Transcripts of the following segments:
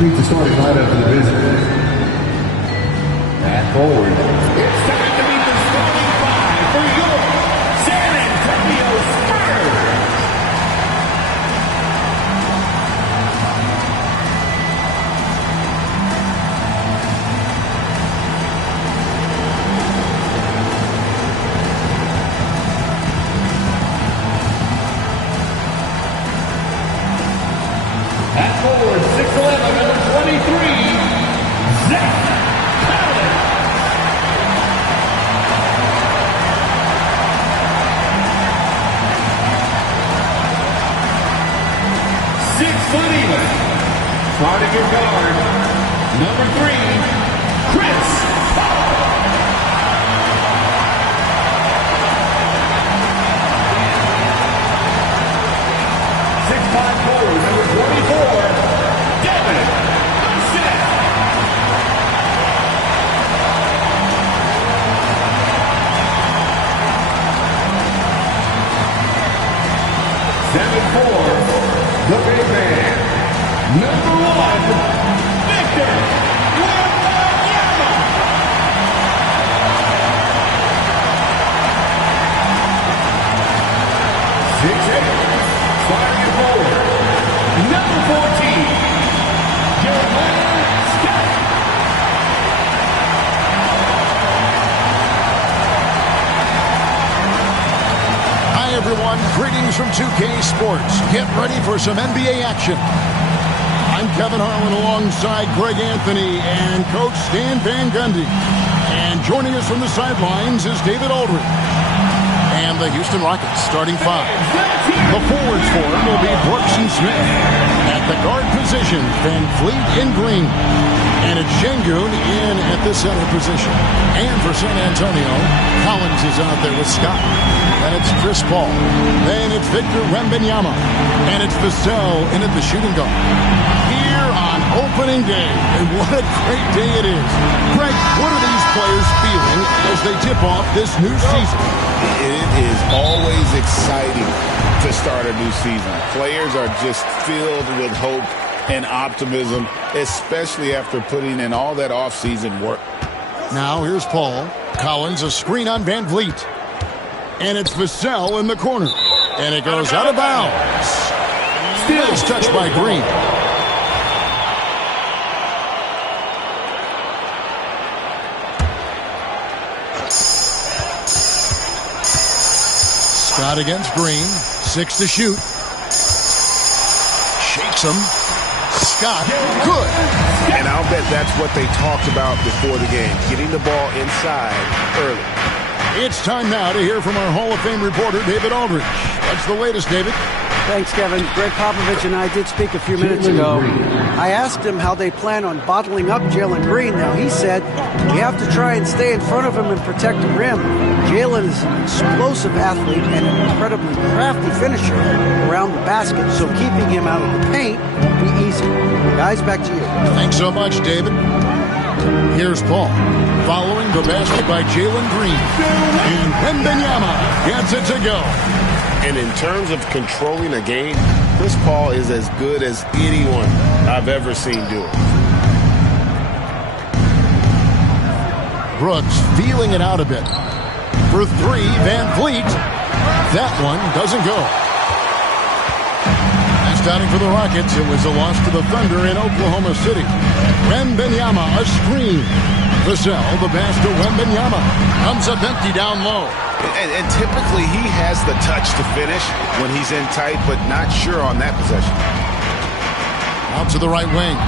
Meet the starting lineup for the visitors. At forward, It's time to meet the starting five for your San Antonio Spurs. At forward, 6'11", number 23, Zach Collins. 6 foot even. Starting your guard, number 3, Chris Paul. 6'5" forward, number 24, Devin Hussein. 7'4", the big man, number 1, Victor Wembanyama. 6'8", starting forward, number 14, Jeremiah Scott. Hi, everyone. Greetings from 2K Sports. Get ready for some NBA action. I'm Kevin Harlan alongside Greg Anthony and Coach Stan Van Gundy. And joining us from the sidelines is David Aldridge. And the Houston Rockets starting five. The forwards for him will be Brooks and Smith. At the guard position, Van Fleet in green. And it's Şengün in at the center position. And for San Antonio, Collins is out there with Scott. And it's Chris Paul. Then it's Victor Wembanyama. And it's Vassell in at the shooting guard. Here on opening day. And what a great day it is. Greg, what are these players feeling as they tip off this new season? It is always exciting to start a new season. Players are just filled with hope and optimism, especially after putting in all that offseason work. Now here's Paul. Collins, a screen on Van Vliet. And it's Vassell in the corner. And it goes out of bounds. Nice touch by Green. Scott against Green. 6 to shoot. Shakes him. Scott, good. And I'll bet that's what they talked about before the game, getting the ball inside early. It's time now to hear from our Hall of Fame reporter, David Aldridge. What's the latest, David? Thanks, Kevin. Greg Popovich and I did speak a few minutes ago. I asked him how they plan on bottling up Jalen Green. Now, he said, we have to try and stay in front of him and protect the rim. Jalen is an explosive athlete and an incredibly crafty finisher around the basket, so keeping him out of the paint won't be easy. Guys, back to you. Thanks so much, David. Here's Paul, following the basket by Jalen Green. And Wembanyama gets it to go. And in terms of controlling a game, Chris Paul is as good as anyone I've ever seen do it. Brooks feeling it out a bit. For three, Van Vliet. That one doesn't go. Last outing for the Rockets, it was a loss to the Thunder in Oklahoma City. Wembanyama, a screen. Vassell, the pass to Wembanyama. Comes up empty down low. And typically he has the touch to finish when he's in tight, but not sure on that possession. Out to the right wing.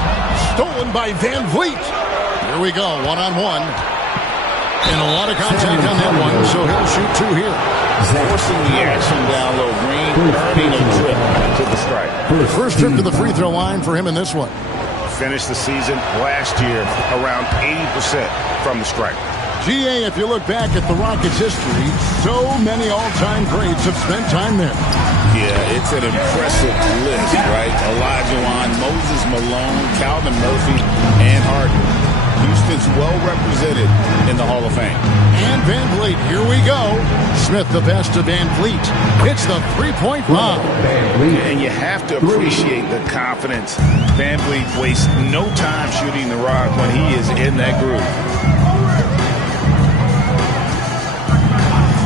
Stolen by Van Vliet. Here we go, one-on-one. And a lot of contact on that one, so he'll shoot two here. Forcing the action down low. Green earning a trip to the stripe. First trip to the free throw line for him in this one. Finished the season last year around 80% from the stripe. GA, if you look back at the Rockets' history, so many all-time greats have spent time there. Yeah, it's an impressive list, right? Olajuwon, Moses Malone, Calvin Murphy, and Harden. Houston's well represented in the Hall of Fame. And Van Vliet, here we go. Smith, the best of Van Vliet, hits the three-point bomb. And you have to appreciate the confidence. Van Vliet wastes no time shooting the rock when he is in that groove.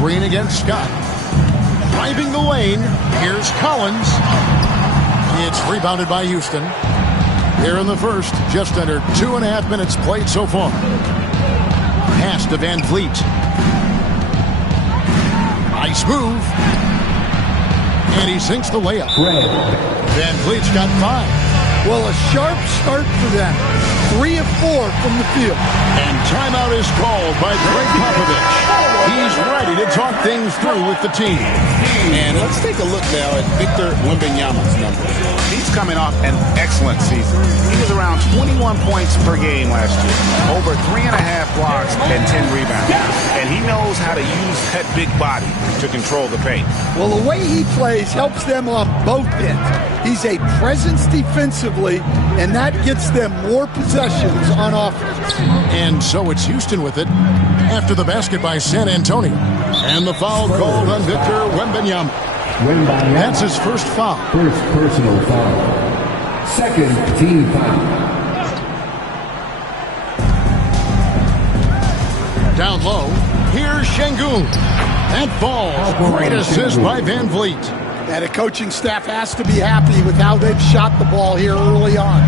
Green against Scott. Driving the lane. Here's Collins. It's rebounded by Houston. Here in the first, just under 2.5 minutes played so far. Pass to Van Vliet. Nice move. And he sinks the layup. Van Vliet's got 5. Well, a sharp start for them. 3 of 4 from the field. And timeout is called by Greg Popovich. He's ready to talk things through with the team. And let's take a look now at Victor Wembanyama's numbers. He's coming off an excellent season. He was around 21 points per game last year, over 3.5 blocks and 10 rebounds. And he knows how to use that big body to control the paint. Well, the way he plays helps them on both ends. He's a presence defensively, and that gets them more possessions on offense. And so it's Houston with it after the basket by San Antonio. And the foul called on Victor Wembanyama. That's his first foul. First personal foul. Second team foul. Down low, here's Şengün. That ball, great assist by Van Vliet. And the coaching staff has to be happy with how they've shot the ball here early on.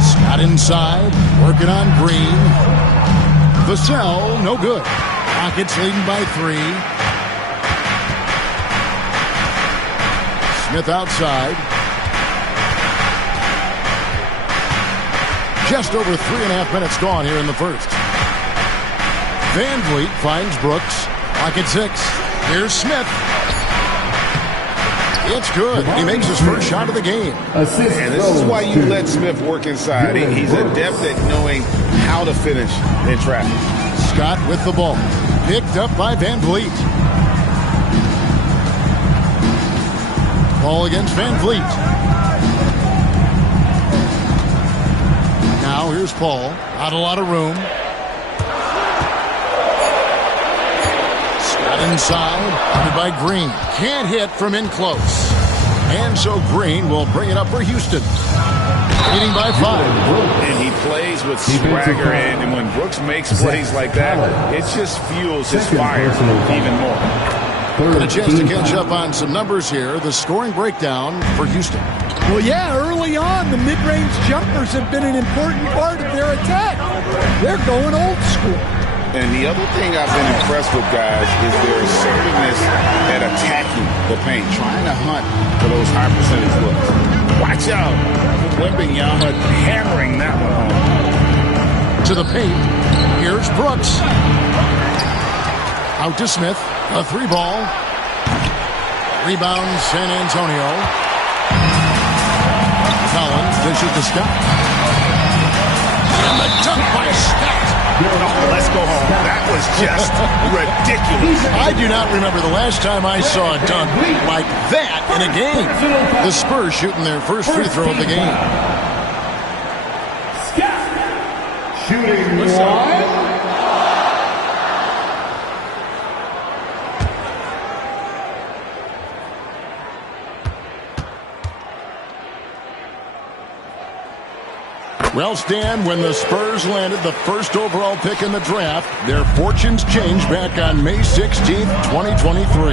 Scott inside, working on Green. Vassell, no good. Rockets leading by 3. Smith outside. Just over 3.5 minutes gone here in the first. Van Vliet finds Brooks. Pocket 6. Here's Smith. It's good. He makes his first shot of the game. Assist. And this is why you let Smith work inside. He's adept at knowing how to finish in traffic. Scott with the ball. Picked up by Van Vliet. Ball against Van Vliet. Now here's Paul. Not a lot of room. Scott inside. Under by Green. Can't hit from in close. And so Green will bring it up for Houston. Leading by 5. And he plays with swagger, and when Brooks makes plays like that, it just fuels his fire even more. Got a chance to catch up on some numbers here. The scoring breakdown for Houston. Well, yeah, early on, the mid-range jumpers have been an important part of their attack. They're going old school. And the other thing I've been impressed with, guys, is their assertiveness at attacking the paint, trying to hunt for those high percentage looks. Watch out. Wembanyama hammering that one home. To the paint. Here's Brooks. Out to Smith. A 3-ball. Rebound San Antonio. Collins dishes to Scott. And the dunk by Scott. Oh, let's go home. That was just ridiculous. I do not remember the last time I saw a dunk like that in a game. The Spurs shooting their first free throw of the game. Scott shooting one. Well, Stan, when the Spurs landed the first overall pick in the draft, their fortunes changed back on May 16th, 2023.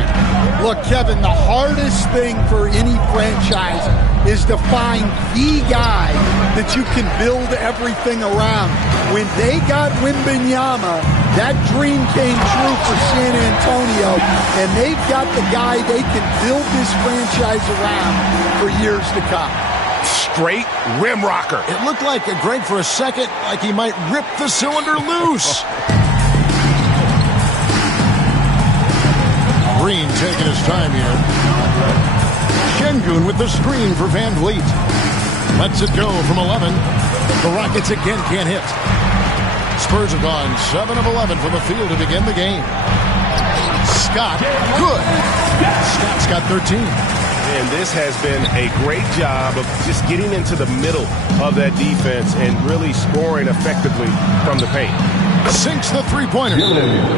Look, Kevin, the hardest thing for any franchise is to find the guy that you can build everything around. When they got Wembanyama, that dream came true for San Antonio, and they've got the guy they can build this franchise around for years to come. Straight rim rocker. It looked like Greg for a second, like he might rip the cylinder loose. Green taking his time here. Şengün with the screen for Van Vliet. Lets it go from 11. The Rockets again can't hit. Spurs have gone 7 of 11 from the field to begin the game. Scott, good. Scott's got 13. And this has been a great job of just getting into the middle of that defense and really scoring effectively from the paint. Sinks the three-pointer.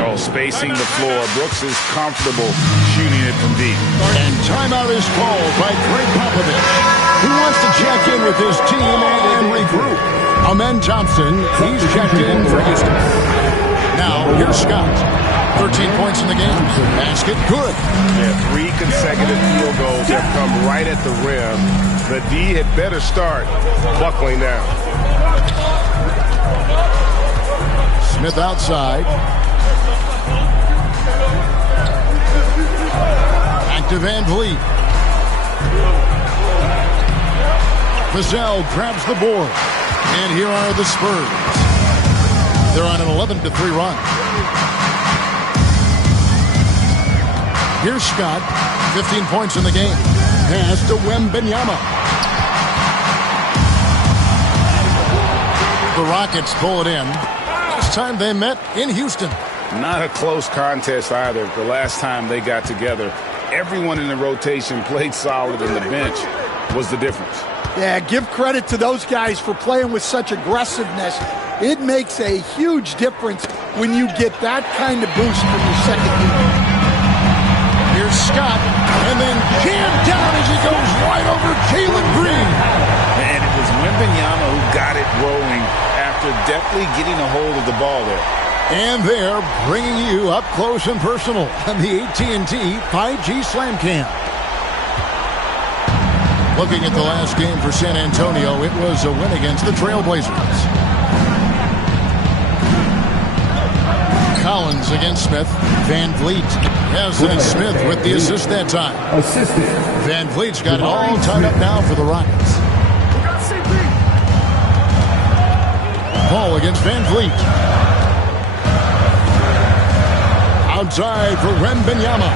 Oh, spacing the floor. Brooks is comfortable shooting it from deep. And timeout is called by Greg Popovich, who wants to check in with his team and regroup. Amen Thompson, he's checked in for Houston. Now, here's Scott. 13 points in the game. Basket, good. Yeah, 3 consecutive field goals have come right at the rim. The D had better start buckling down. Smith outside. Back to Van Vliet. Vassell grabs the board. And here are the Spurs. They're on an 11-3 run. Here's Scott. 15 points in the game. Pass to Wembanyama. The Rockets pull it in. Last time they met in Houston. Not a close contest either. The last time they got together, everyone in the rotation played solid, and the bench was the difference. Yeah, give credit to those guys for playing with such aggressiveness. It makes a huge difference when you get that kind of boost from your second unit. Here's Scott, and then jammed down as he goes right over Jalen Green. And it was Wembanyama who got it rolling after deftly getting a hold of the ball there. And they're bringing you up close and personal on the AT&T 5G Slam Cam. Looking at the last game for San Antonio, it was a win against the Trailblazers. Collins against Smith. Van Vliet has it. Smith with the assist that time. Assistant. Van Vliet's got it all tied up now for the Rockets. Paul against Van Vliet. Outside for Wembanyama.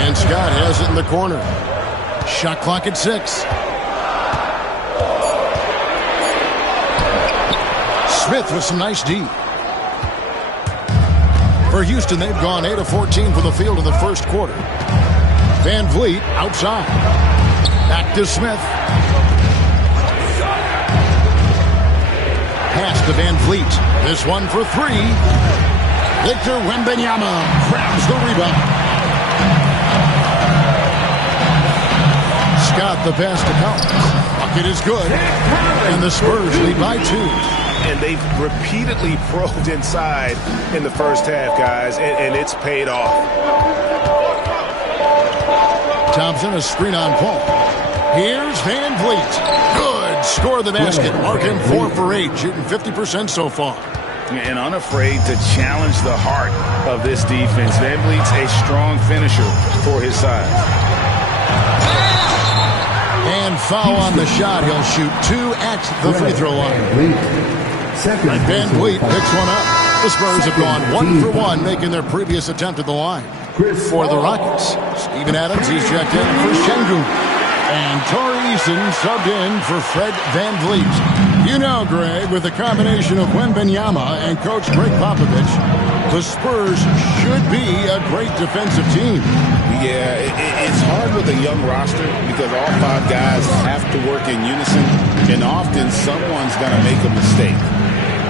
And Scott has it in the corner. Shot clock at 6. Smith with some nice D. For Houston, they've gone 8 of 14 from the field in the first quarter. Van Vliet outside. Back to Smith. Pass to Van Vliet. This one for 3. Victor Wembanyama grabs the rebound. Scott the pass to Collins. Bucket is good. And the Spurs lead by 2. And they've repeatedly probed inside in the first half, guys, and it's paid off. Thompson, a screen on Paul. Here's Van Vliet. Good. Score the basket. Marking 4 for 8, shooting 50% so far. And unafraid to challenge the heart of this defense. Van Vliet's a strong finisher for his size. And foul on the shot. He'll shoot 2 at the free throw line. Van Vliet picks one up. The Spurs have gone 1 for 1, making their previous attempt at the line. For the Rockets, Steven Adams, he's checked in for Şengün. And Torrey Eason subbed in for Fred Van Vliet. You know, Greg, with the combination of Wembanyama and Coach Greg Popovich, the Spurs should be a great defensive team. Yeah, it's hard with a young roster because all 5 guys have to work in unison, and often someone's going to make a mistake.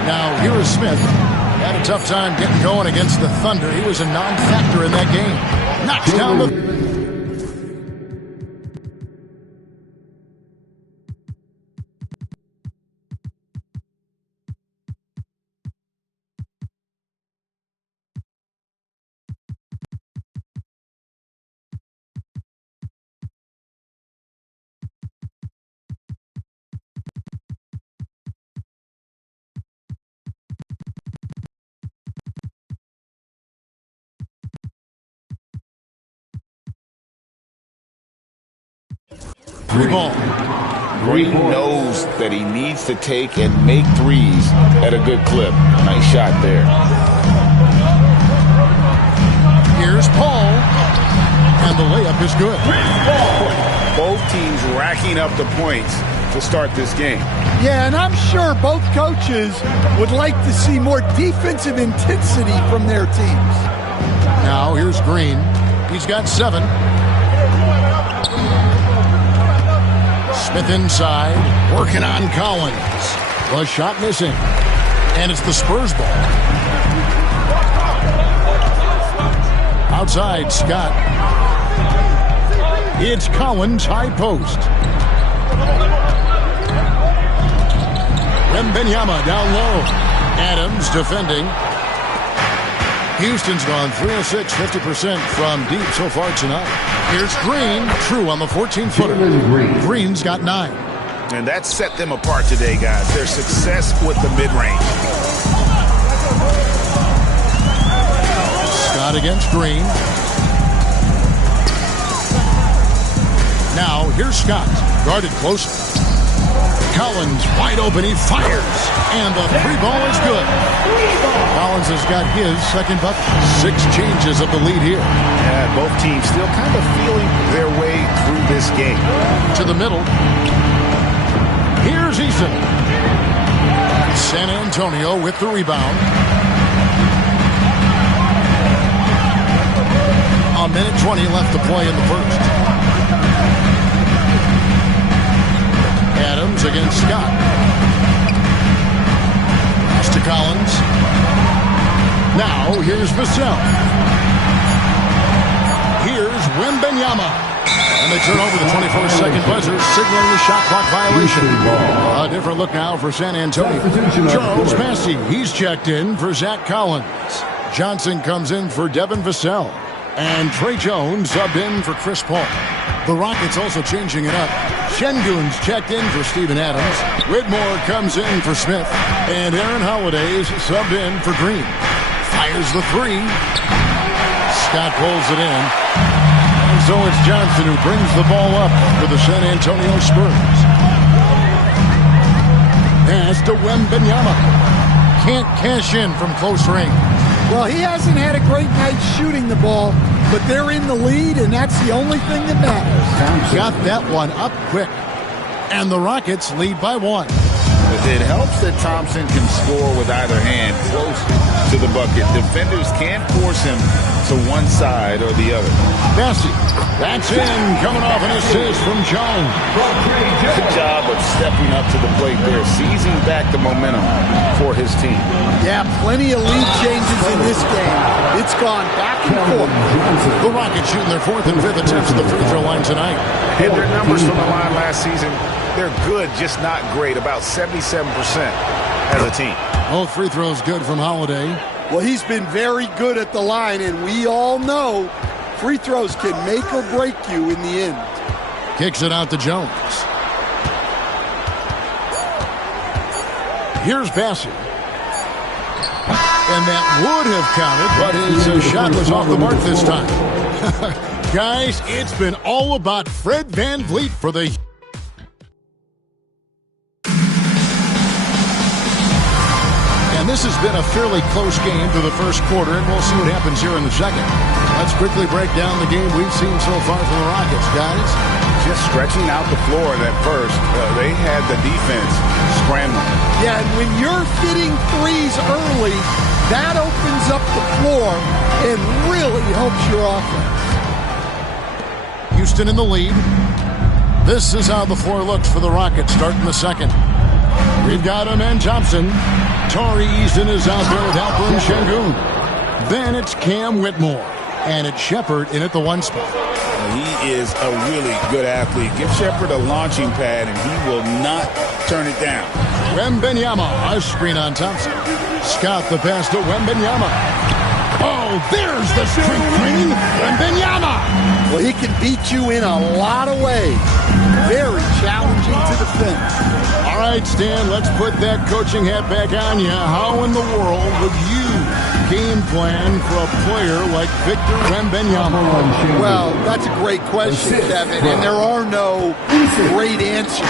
Now, here is Smith. Had a tough time getting going against the Thunder. He was a non-factor in that game. Knocks down the... Three ball. Green knows that he needs to take and make threes at a good clip. Nice shot there. Here's Paul. And the layup is good. Both teams racking up the points to start this game. Yeah, and I'm sure both coaches would like to see more defensive intensity from their teams. Now here's Green. He's got 7. Smith inside, working on Collins. The shot missing. And it's the Spurs ball. Outside, Scott. It's Collins, high post. Wembanyama down low. Adams defending. Houston's gone 3 of 6, 50% from deep so far tonight. Here's Green, true on the 14-footer. Green's got 9. And that set them apart today, guys. Their success with the mid-range. Scott against Green. Now, here's Scott, guarded closely. Collins wide open, he fires, and the 3 ball is good. Collins has got his second bucket. 6 changes of the lead here. Yeah, both teams still kind of feeling their way through this game. To the middle. Here's Eason. San Antonio with the rebound. A minute 20 left to play in the first. Adams against Scott. Pass to Collins. Now, here's Vassell. Here's Wembanyama. And they turn over the 24-second buzzer, signaling the shot clock violation. A different look now for San Antonio. Charles Massey, he's checked in for Zach Collins. Johnson comes in for Devin Vassell. And Trey Jones subbed in for Chris Paul. The Rockets also changing it up. Şengün's checked in for Steven Adams. Whitmore comes in for Smith. And Aaron Holiday's subbed in for Green. Fires the 3. Scott pulls it in. And so it's Johnson who brings the ball up for the San Antonio Spurs. Pass to Wembanyama. Can't cash in from close range. Well, he hasn't had a great night shooting the ball, but they're in the lead, and that's the only thing that matters. Got that one up quick. And the Rockets lead by 1. It helps that Thompson can score with either hand close to the bucket. Defenders can't force him to one side or the other. Massey, that's in, coming off an assist from Jones. Good job of stepping up to the plate there, seizing back the momentum for his team. Yeah, plenty of lead changes in this game. It's gone back and forth. The Rockets shooting their 4th and 5th attempts at the free throw line tonight. And their numbers from the line last season, they're good, just not great, about 77% as a team. Both free throws good from Holiday. Well, he's been very good at the line, and we all know free throws can make or break you in the end. Kicks it out to Jones. Here's Bassett. And that would have counted, but his shot was off the mark this time. Guys, it's been all about Fred VanVleet for the... And this has been a fairly close game through the first quarter, and we'll see what happens here in the second. Let's quickly break down the game we've seen so far from the Rockets, guys. Just stretching out the floor that first. They had the defense scrambling. Yeah, and when you're hitting threes early, that opens up the floor and really helps your offense. Houston in the lead. This is how the floor looks for the Rockets starting the second. We've got him and Thompson. Tari Eason is out there with Alperen Şengün. Then it's Cam Whitmore. And it's Shepard in at the 1 spot. He is a really good athlete. Give Shepard a launching pad, and he will not turn it down. Wembanyama, a screen on Thompson. Scott the pass to Wembanyama. Oh, there's the streak training. Wembanyama. Well, he can beat you in a lot of ways. Very challenging to defend. All right, Stan, let's put that coaching hat back on you. How in the world would you game plan for a player like Victor Wembanyama? Well, that's a great question, Kevin, and there are no great answers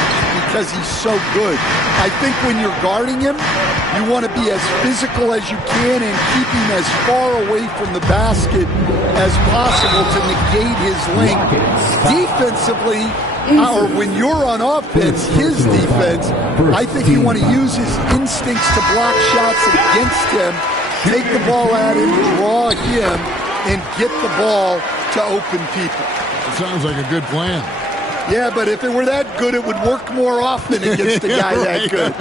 because he's so good. I think when you're guarding him, you want to be as physical as you can and keep him as far away from the basket as possible to negate his length. Defensively, or when you're on offense, his defense, I think you want to use his instincts to block shots against him, take the ball at him, draw him, and get the ball to open people. Sounds like a good plan. Yeah, but if it were that good, it would work more often against a guy that good.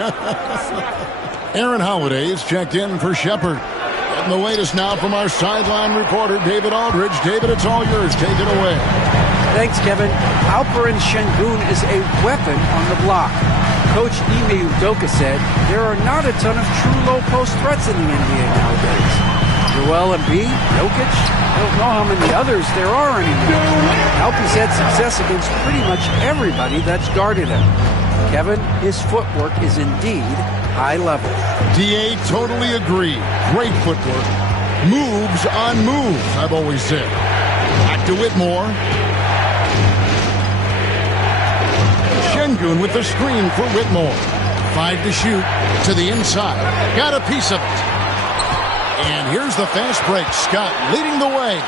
Aaron Holiday is checked in for Shepard. Getting the latest now from our sideline reporter, David Aldridge. David, it's all yours. Take it away. Thanks, Kevin. Alperen Şengün is a weapon on the block. Coach Ime Udoka said there are not a ton of true low-post threats in the NBA nowadays. Joel Embiid, Jokic, I don't know how many others there are anymore. Alpie's had success against pretty much everybody that's guarded him. Kevin, his footwork is indeed high level. DA, totally agree. Great footwork. Moves on moves, I've always said. Back to Whitmore. Şengün with the screen for Whitmore. 5 to shoot to the inside. Got a piece of it. And here's the fast break. Scott leading the way.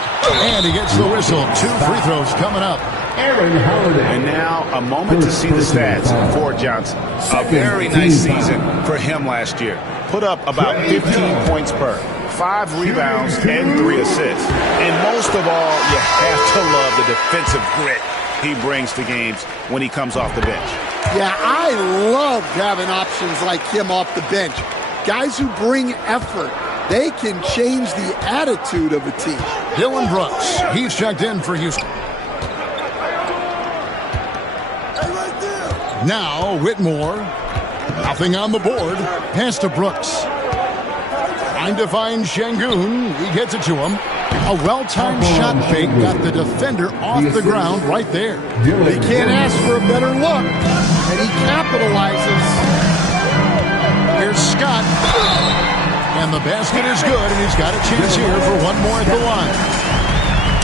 And he gets the whistle. 2 free throws coming up. Aaron Holiday. And now a moment to see the stats for Johnson. A very nice season for him last year. Put up about 15 points per, 5 rebounds, and 3 assists. And most of all, you have to love the defensive grit he brings to games when he comes off the bench. Yeah, I love having options like him off the bench. Guys who bring effort. They can change the attitude of a team. Dylan Brooks, he's checked in for Houston. Now Whitmore, nothing on the board. Pass to Brooks. Trying to find Şengün. He gets it to him. A well-timed shot fake got the defender off the ground right there. They can't ask for a better look, and he capitalizes. Here's Scott. And the basket is good, and he's got a chance here for one more at the line.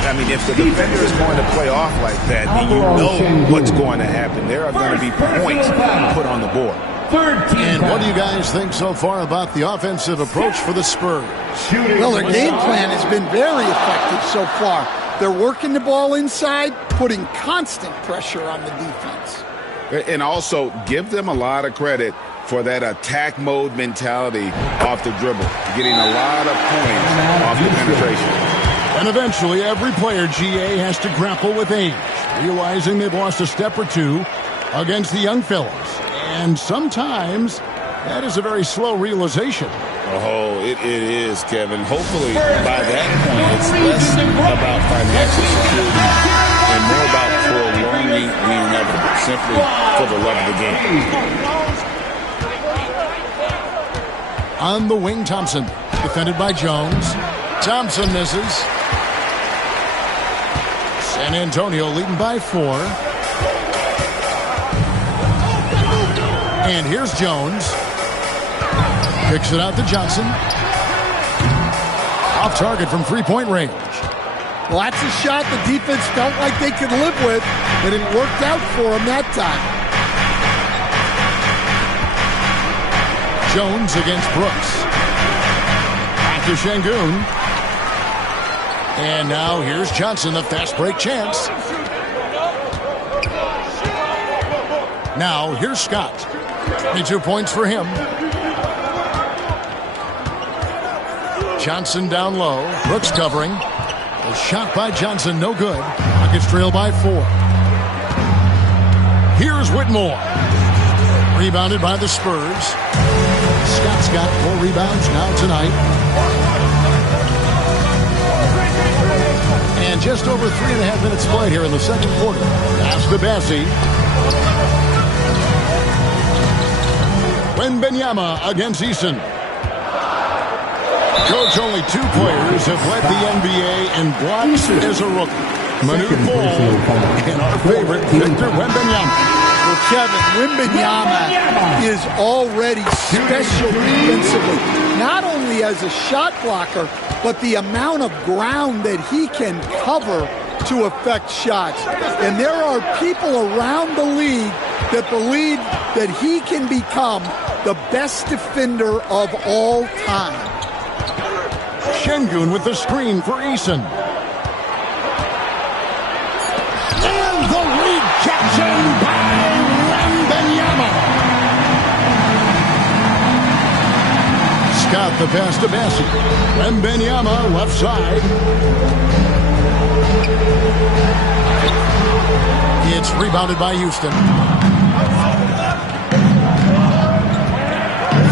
I mean, if the defender is going to play off like that, then you know what's going to happen. There are going to be points put on the board. And what do you guys think so far about the offensive approach for the Spurs? Well, their game plan has been very effective so far. They're working the ball inside, putting constant pressure on the defense. And also, give them a lot of credit for that attack mode mentality off the dribble, getting a lot of points off the penetration. And eventually, every player, GA, has to grapple with age, realizing they've lost a step or two against the young fellas. And sometimes that is a very slow realization. Oh, it is, Kevin. Hopefully, by that point, it's less about financial security and more about prolonging the inevitable, simply for the love of the game. On the wing, Thompson, defended by Jones. Thompson misses. San Antonio leading by 4. And here's Jones. Kicks it out to Johnson. Off target from three-point range. Well, that's a shot the defense felt like they could live with, and it worked out for them that time. Jones against Brooks. Back to Şengün. And now here's Johnson, the fast break chance. Now here's Scott. 22 points for him. Johnson down low. Brooks covering. A shot by Johnson, no good. Rockets trail by 4. Here's Whitmore. Rebounded by the Spurs. Scott's got 4 rebounds now tonight. And just over 3.5 minutes played here in the second quarter. Pass to Bassi. Wembanyama against Eason. Coach, only 2 players have led the NBA in blocks as a rookie. Manu Bol and our favorite, Victor Wembanyama. Well, Kevin, Wembanyama is already special defensively. Not only as a shot blocker, but the amount of ground that he can cover to affect shots. And there are people around the league that believe that he can become the best defender of all time. Şengün with the screen for Eason. And the rejection by Wembanyama. Scott the pass to Bassi. Wembanyama left side. It's It's rebounded by Houston.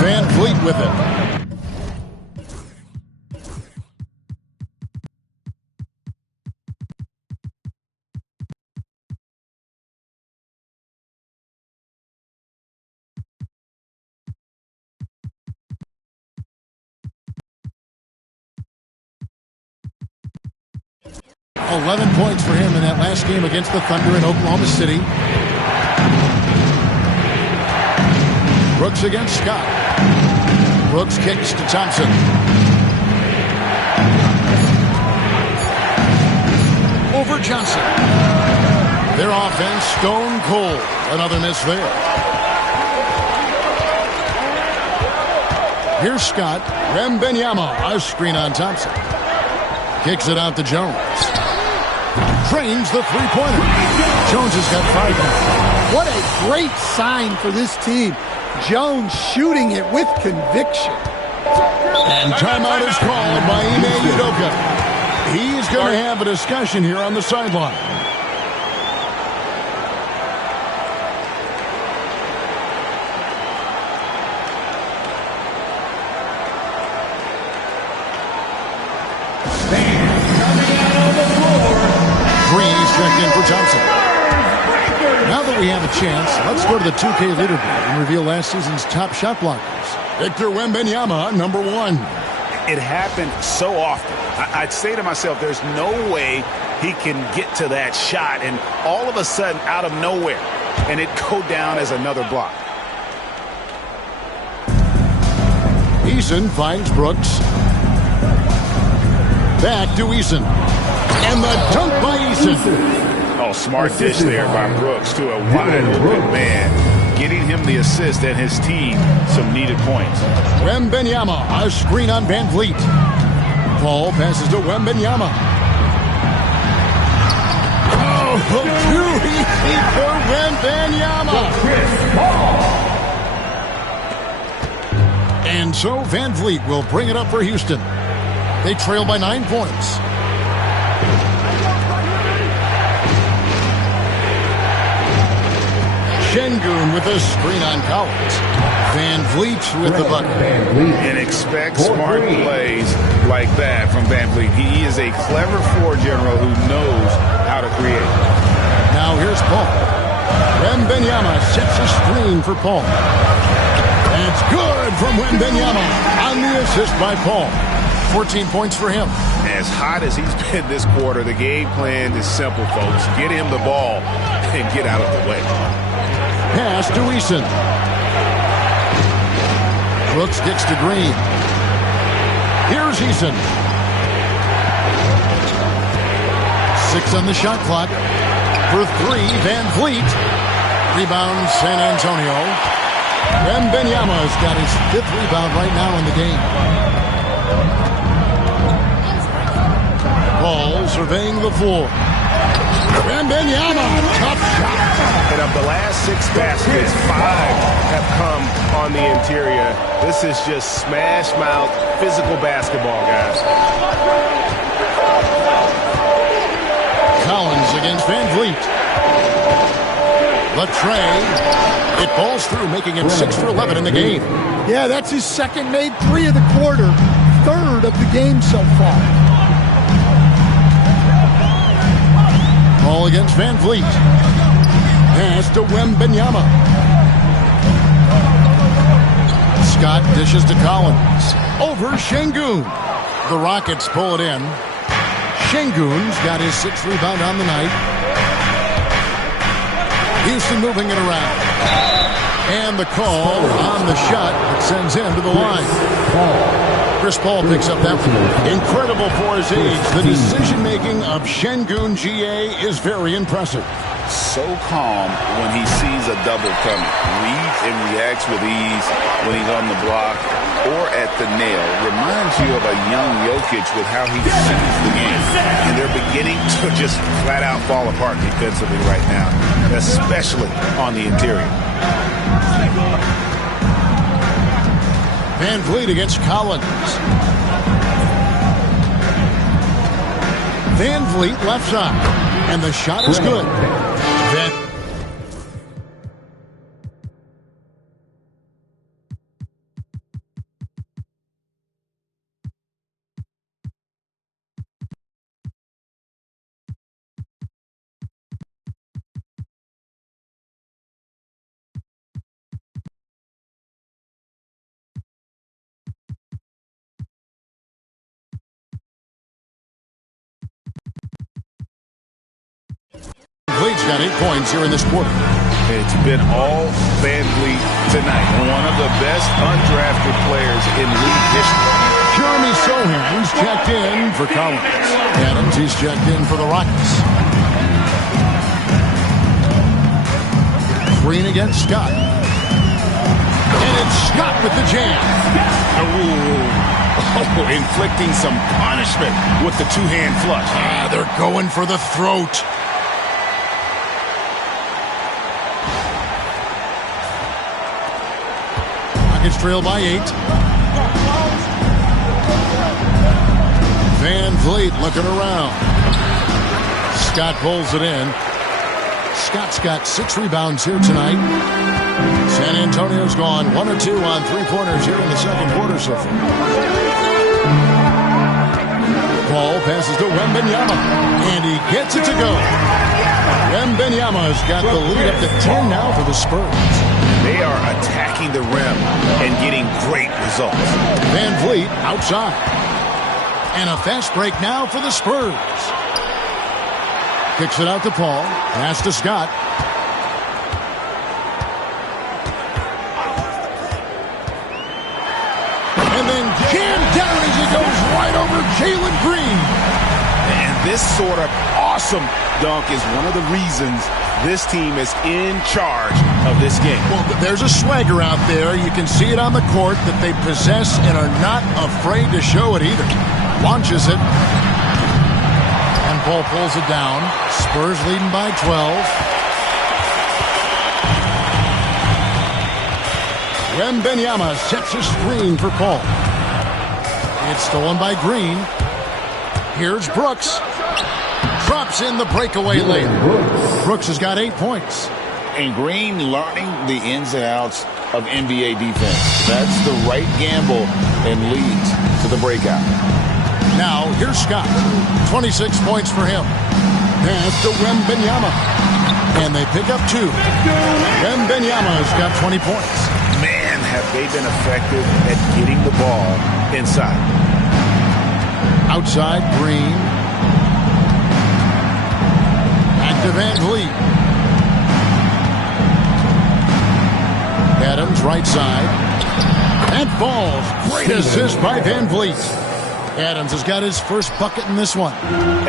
Van Vliet with it. $11 points for him in that last game against the Thunder in Oklahoma City. Brooks against Scott. Brooks kicks to Thompson. Over Johnson. Their offense stone cold. Another miss there. Here's Scott. Wembanyama, a screen on Thompson. Kicks it out to Jones. Drains the three-pointer. Jones has got 5 now. What a great sign for this team. Jones shooting it with conviction. And timeout is called by Ime Udoka. He's going to have a discussion here on the sideline. Green's checked in for Thompson. Now that we have a chance, let's go to the 2K leaderboard and reveal last season's top shot blockers. Victor Wembanyama, number 1. It happened so often. I'd say to myself, there's no way he can get to that shot, and all of a sudden, out of nowhere, and it go down as another block. Eason finds Brooks. Back to Eason. And the dunk by Eason. Oh, smart dish there by Brooks to a wide-open man, getting him the assist and his team some needed points. Wembanyama, a screen on Van Vliet. Paul passes to Wembanyama. Oh, too easy for Wembanyama. And so Van Vliet will bring it up for Houston. They trail by 9 points. Şengün with a screen on Collins. Van Vliet with the bucket. And expect smart plays like that from Van Vliet. He is a clever floor general who knows how to create. Now here's Paul. Wembanyama sets a screen for Paul. That's good from Wembanyama on the assist by Paul. 14 points for him. As hot as he's been this quarter, the game plan is simple, folks. Get him the ball and get out of the way. Pass to Eason. Brooks kicks to Green. Here's Eason. 6 on the shot clock. For 3, Van Vliet. Rebound, San Antonio. Wembanyama's got his 5th rebound right now in the game. Paul surveying the floor. Wembanyama, tough shot. And of the last 6 baskets, 5 have come on the interior. This is just smash mouth, physical basketball, guys. Collins against Van Vliet. Latrey. It balls through, making him 6 for 11 in the game. Yeah, that's his second made 3 of the quarter, 3rd of the game so far. Ball against Van Vliet. Pass to Wembanyama. Scott dishes to Collins. Over Şengün. The Rockets pull it in. Şengün's got his 6th rebound on the night. Houston moving it around. And the call on the shot that sends him to the line. Chris Paul picks up that one. Incredible for his age. The decision-making of Şengün GA is very impressive. So calm when he sees a double coming. Reads and reacts with ease when he's on the block or at the nail. Reminds you of a young Jokic with how he sees the game. And they're beginning to just flat-out fall apart defensively right now, especially on the interior. Van Vliet against Collins. Van Vliet left side. And the shot is good. Van He's got 8 points here in this quarter. It's been all Van Vliet tonight. One of the best undrafted players in league history. Jeremy Sohan's checked in for Collins. Adams, he's checked in for the Rockets. Green against Scott. And it's Scott with the jam. Oh, inflicting some punishment with the two-hand flush. They're going for the throat. Rockets trail by 8. Van Vliet looking around. Scott pulls it in. Scott's got 6 rebounds here tonight. San Antonio's gone 1 or 2 on 3-pointers here in the second quarter so far. Ball passes to Wembanyama, and he gets it to go. Wembanyama's got the lead up to 10 now for the Spurs. They are attacking the rim and getting great results. Van Vliet outside. And a fast break now for the Spurs. Kicks it out to Paul. Pass to Scott. And then jammed down as he goes right over Jalen Green. And this sort of awesome dunk is one of the reasons this team is in charge of this game. Well, there's a swagger out there. You can see it on the court that they possess and are not afraid to show it either. Launches it. And Paul pulls it down. Spurs leading by 12. Wembanyama sets a screen for Paul. It's stolen by Green. Here's Brooks. Drops in the breakaway lane. Brooks has got 8 points. And Green learning the ins and outs of NBA defense. That's the right gamble and leads to the breakout. Now, here's Scott. 26 points for him. Pass to Wembanyama. And they pick up 2. Wembanyama's got 20 points. Man, have they been effective at getting the ball inside. Outside, Green. Back to Van Vliet. Adams, right side. And falls. Great assist by Van Vliet. Adams has got his first bucket in this one.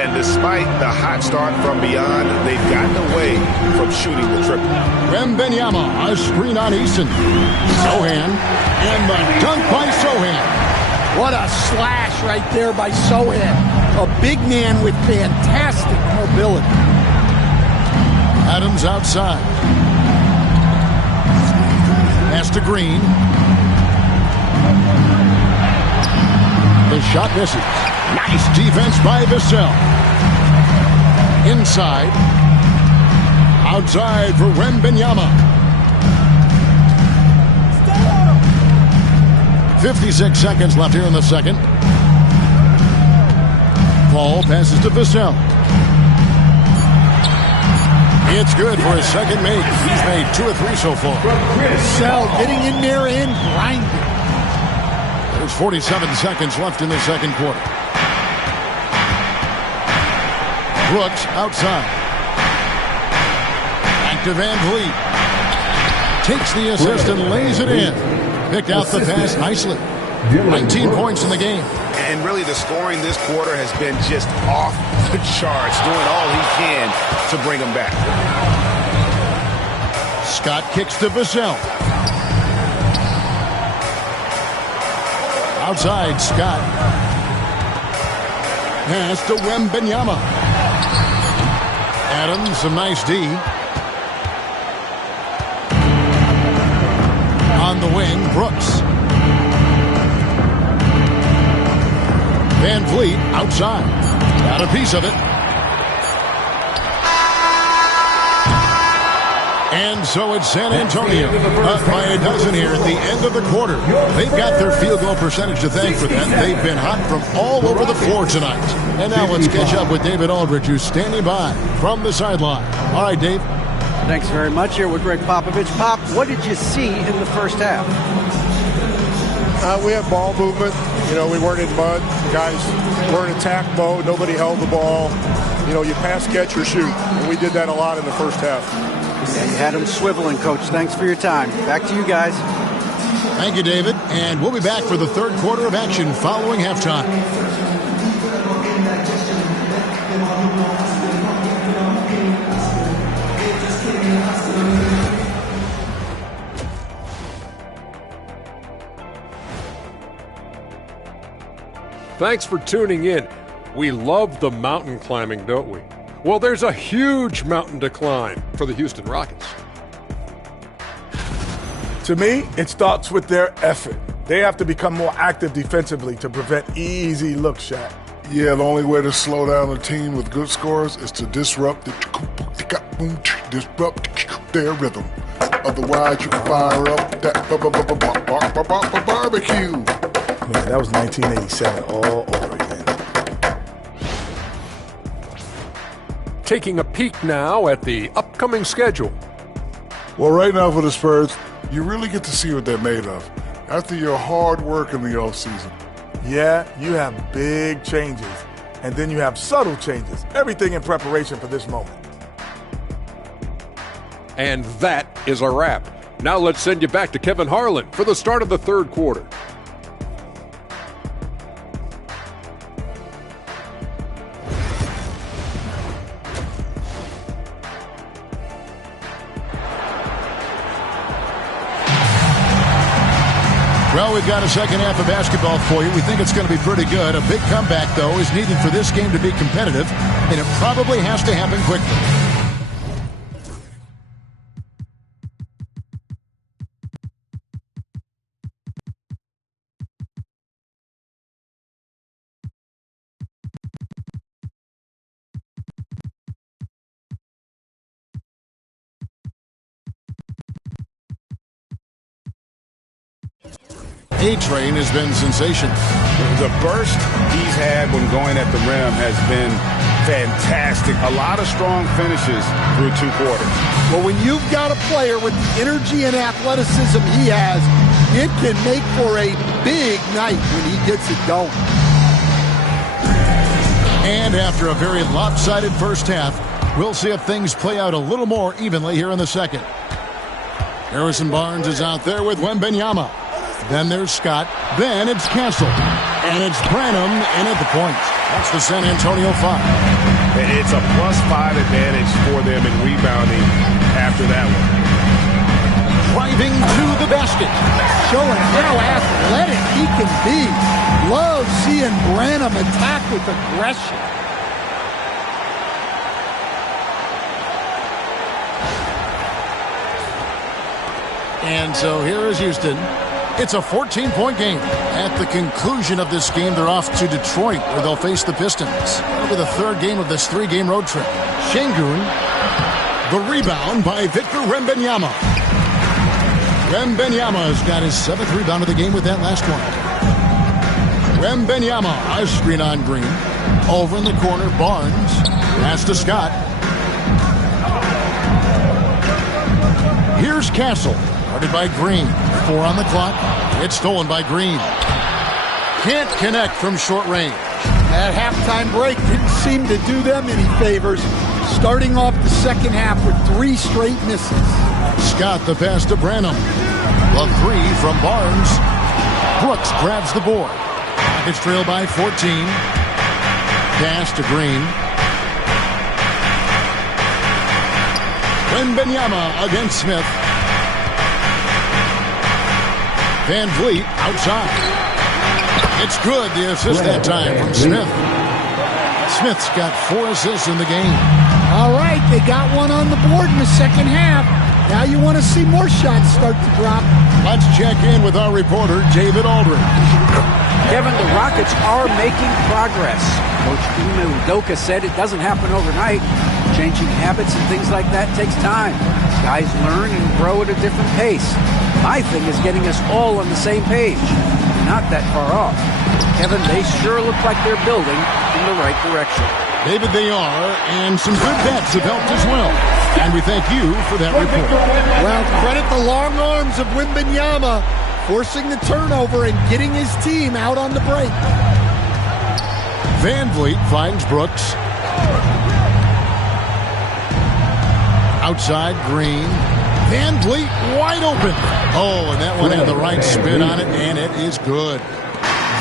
And despite the hot start from beyond, they've gotten away from shooting the triple. Wembanyama, a screen on Easton. Sohan, and the dunk by Sohan. What a slash right there by Sohan. A big man with fantastic mobility. Adams outside. Pass to Green. The shot misses. Nice defense by Vassell. Inside. Outside for Wembanyama. 56 seconds left here in the second. Paul passes to Vassell. It's good for his second make. He's made 2 or 3 so far. Vassell getting in there and grinding. There's 47 seconds left in the second quarter. Brooks outside. Back to Van Vliet. Takes the assist and lays it in. Picked out the pass nicely. 19 points in the game. And really the scoring this quarter has been just off the charts, doing all he can to bring them back. Scott kicks to Vassell. Outside, Scott. Pass to Wembanyama. Adams, some nice D. On the wing, Brooks. Van Vliet outside. Got a piece of it. And so it's San Antonio up by a dozen here at the end of the quarter. They've got their field goal percentage to thank for that. They've been hot from all over the floor tonight. And now let's catch up with David Aldridge, who's standing by from the sideline. All right, Dave. Thanks very much. Here with Greg Popovich. Pop, what did you see in the first half? We had ball movement. You know, we weren't in mud. The guys were in attack mode. Nobody held the ball. You know, you pass, catch, or shoot. And we did that a lot in the first half. Yeah, you had them swiveling, Coach. Thanks for your time. Back to you guys. Thank you, David. And we'll be back for the third quarter of action following halftime. Thanks for tuning in. We love the mountain climbing, don't we? Well, there's a huge mountain to climb for the Houston Rockets. To me, it starts with their effort. They have to become more active defensively to prevent easy look shot. Yeah, the only way to slow down a team with good scores is to disrupt their rhythm. Otherwise, you fire up that barbecue. Man, that was 1987 all over again. Taking a peek now at the upcoming schedule. Well, right now for the Spurs, you really get to see what they're made of after your hard work in the offseason. Yeah, you have big changes, and then you have subtle changes. Everything in preparation for this moment. And that is a wrap. Now let's send you back to Kevin Harlan for the start of the third quarter. Well, we've got a second half of basketball for you. We think it's going to be pretty good. A big comeback, though, is needed for this game to be competitive, and it probably has to happen quickly. A-Train has been sensational. The burst he's had when going at the rim has been fantastic. A lot of strong finishes through two quarters. Well, when you've got a player with the energy and athleticism he has, it can make for a big night when he gets it going. And after a very lopsided first half, we'll see if things play out a little more evenly here in the second. Harrison Barnes is out there with Wembanyama. Then there's Scott. Then it's Castle. And it's Branham in at the point. That's the San Antonio 5. It's a +5 advantage for them in rebounding after that one. Driving to the basket. Showing how athletic he can be. Love seeing Branham attack with aggression. And so here is Houston. It's a 14-point game. At the conclusion of this game, they're off to Detroit, where they'll face the Pistons. That'll be the third game of this three-game road trip. Şengün, the rebound by Victor Wembanyama. Wembanyama has got his 7th rebound of the game with that last one. Wembanyama, a screen on Green. Over in the corner, Barnes. Pass to Scott. Here's Castle. Guarded by Green. 4 on the clock. It's stolen by Green. Can't connect from short range. That halftime break didn't seem to do them any favors. Starting off the second half with 3 straight misses. Scott the pass to Branham. The 3 from Barnes. Brooks grabs the board. Rockets trail by 14. Pass to Green. Wembanyama against Smith. Van Vliet outside. It's good, the assist that time from Smith. Smith's got 4 assists in the game. All right, they got one on the board in the second half. Now you want to see more shots start to drop. Let's check in with our reporter, David Aldridge. Kevin, the Rockets are making progress. Coach Ime Udoka said it doesn't happen overnight. Changing habits and things like that takes time. Guys learn and grow at a different pace. My thing is getting us all on the same page. Not that far off. Kevin, they sure look like they're building in the right direction. David, they are, and some good bets have helped as well. And we thank you for that report. Well, credit the long arms of Wembanyama, forcing the turnover and getting his team out on the break. Van Vliet finds Brooks. Outside, Green. Van Vliet wide open. Oh, and that one had the right spin on it, and it is good.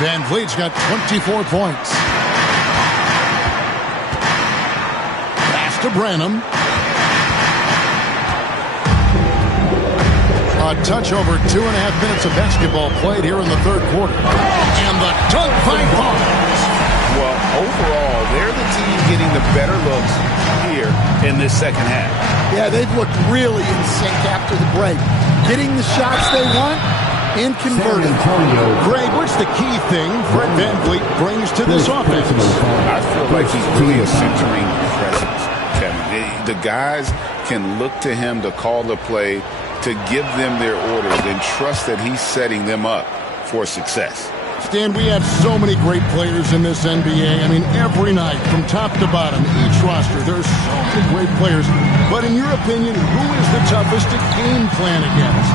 Van Vliet's got 24 points. Pass to Branham. A touch over 2.5 minutes of basketball played here in the third quarter. And the dunk by Barnes. Well, overall, they're the team getting the better looks here in this second half. Yeah, they've looked really in sync after the break. Getting the shots they want and converting. Greg, what's the key thing Fred VanVleet brings to this offense? I feel like he's really a centering presence, Kevin. The guys can look to him to call the play, to give them their orders, and trust that he's setting them up for success. Stan, we have so many great players in this NBA. I mean, every night, from top to bottom, each roster, there's so many great players. But in your opinion, who is the toughest to game plan against?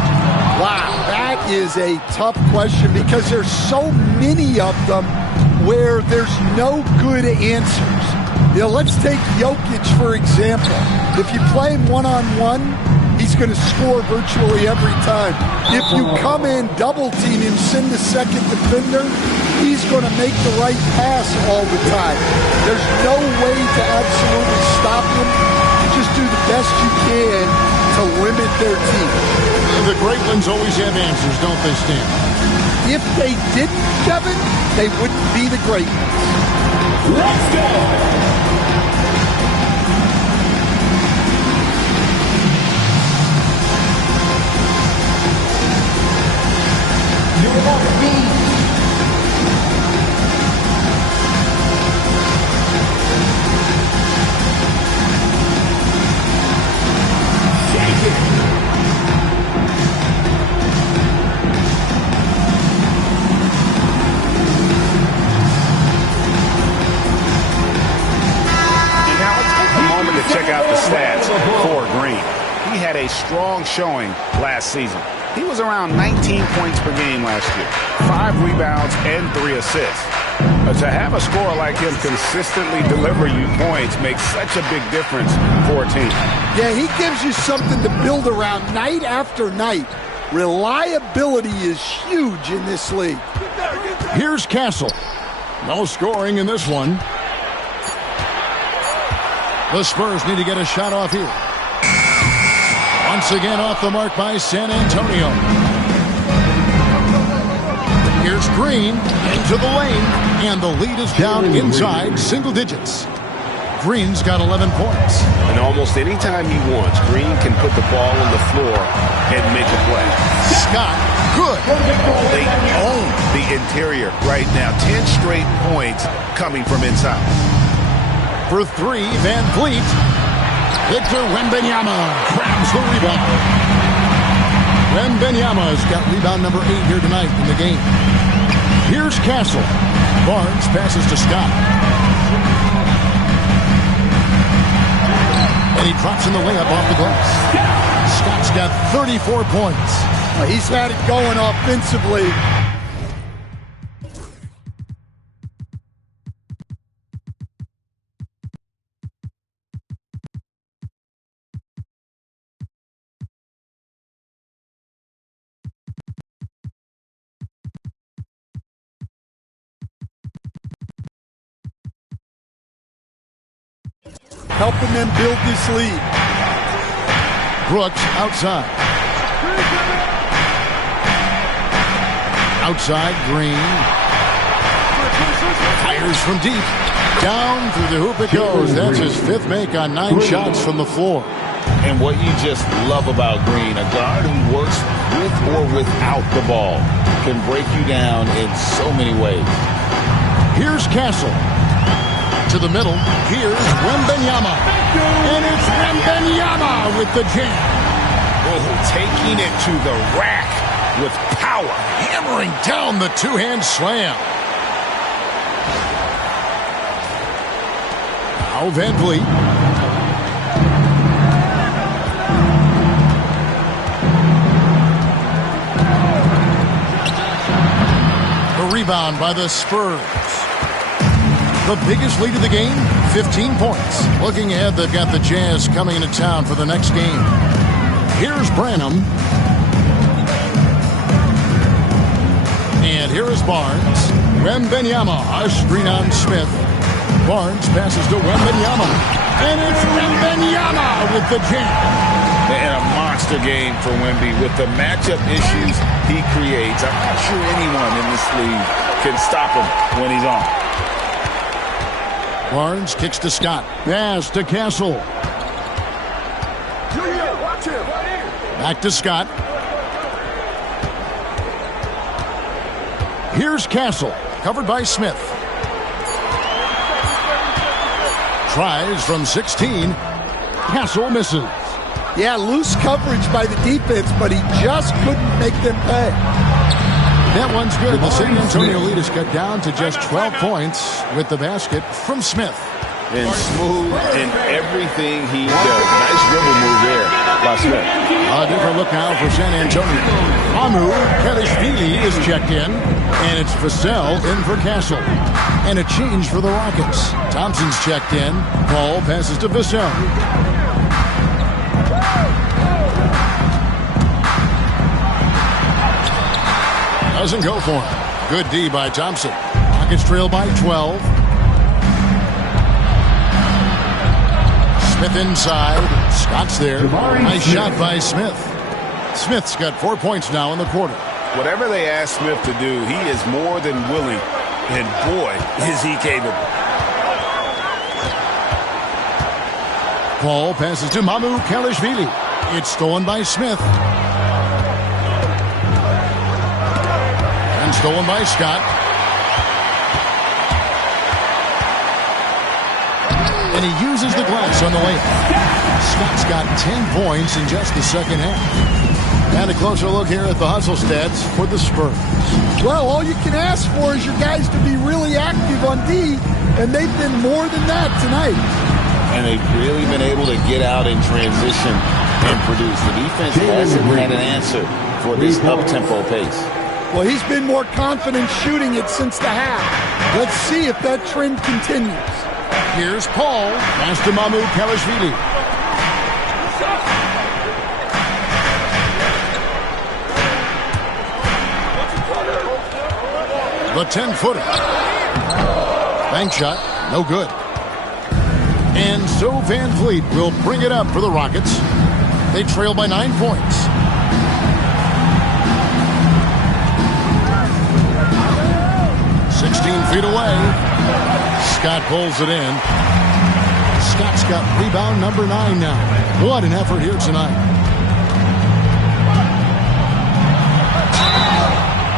Wow, that is a tough question because there's so many of them where there's no good answers. You know, let's take Jokic, for example. If you play him one-on-one, he's going to score virtually every time. If you come in, double team him, send a second defender, he's going to make the right pass all the time. There's no way to absolutely stop him. You just do the best you can to limit their team. The great ones always have answers, don't they, Stan? If they didn't, Kevin, they wouldn't be the great ones. Let's go! Check out the stats for Green. He had a strong showing last season. He was around 19 points per game last year, 5 rebounds and 3 assists. To have a scorer like him consistently deliver you points makes such a big difference for a team. Yeah, he gives you something to build around night after night. Reliability is huge in this league. Here's Castle. No scoring in this one. The Spurs need to get a shot off here. Once again off the mark by San Antonio. Here's Green into the lane, and the lead is down inside single digits. Green's got 11 points. And almost any time he wants, Green can put the ball on the floor and make a play. Scott, good. They own the interior right now. 10 straight points coming from inside. For 3, Van Vliet. Victor Wembanyama grabs the rebound. Wembanyama's got rebound number 8 here tonight in the game. Here's Castle. Barnes passes to Scott. And he drops in the layup off the glass. Scott's got 34 points. He's had it going offensively. Helping them build this lead. Brooks outside. Outside, Green. Fires from deep. Down through the hoop it goes. That's his 5th make on 9 shots from the floor. And what you just love about Green, a guard who works with or without the ball, can break you down in so many ways. Here's Castle. To the middle, here's Wembanyama. And it's Wembanyama with the jam. Oh, taking it to the rack with power. Hammering down the 2-hand slam. Now Van Vliet. The rebound by the Spurs. The biggest lead of the game, 15 points. Looking ahead, they've got the Jazz coming into town for the next game. Here's Branham. And here is Barnes. Wembanyama, a screen on Smith. Barnes passes to Wembanyama. And it's Wembanyama with the jam. And a monster game for Wemby with the matchup issues he creates. I'm not sure anyone in this league can stop him when he's on. Barnes kicks to Scott. Pass to Castle. Back to Scott. Here's Castle, covered by Smith. Tries from 16. Castle misses. Yeah, loose coverage by the defense, but he just couldn't make them pay. That one's good. The San Antonio lead is cut down to just 12 points with the basket from Smith. And smooth in everything he does. Nice dribble move there by Smith. A different look now for San Antonio. Amu Kelishvili is checked in, and it's Vassell in for Castle. And a change for the Rockets. Thompson's checked in. Paul passes to Vassell. Doesn't go for him. Good D by Thompson. Rockets trail by 12. Smith inside. Scott's there. Nice shot by Smith. Smith's got 4 points now in the quarter. Whatever they ask Smith to do, he is more than willing. And boy, is he capable. Paul passes to Mamu Kelishvili. It's stolen by Smith. And stolen by Scott. And he uses the glass on the layup. Scott's got 10 points in just the second half. And a closer look here at the hustle stats for the Spurs. Well, all you can ask for is your guys to be really active on D, and they've been more than that tonight. And they've really been able to get out in transition and produce. The defense hasn't had an answer for this up-tempo pace. Well, he's been more confident shooting it since the half. Let's see if that trend continues. Here's Paul. Pass to Mamu Kelishvili. The 10-footer. Bank shot. No good. And so Van Vliet will bring it up for the Rockets. They trail by 9 points. Feet away. Scott pulls it in. Scott's got rebound number 9 now. What an effort here tonight.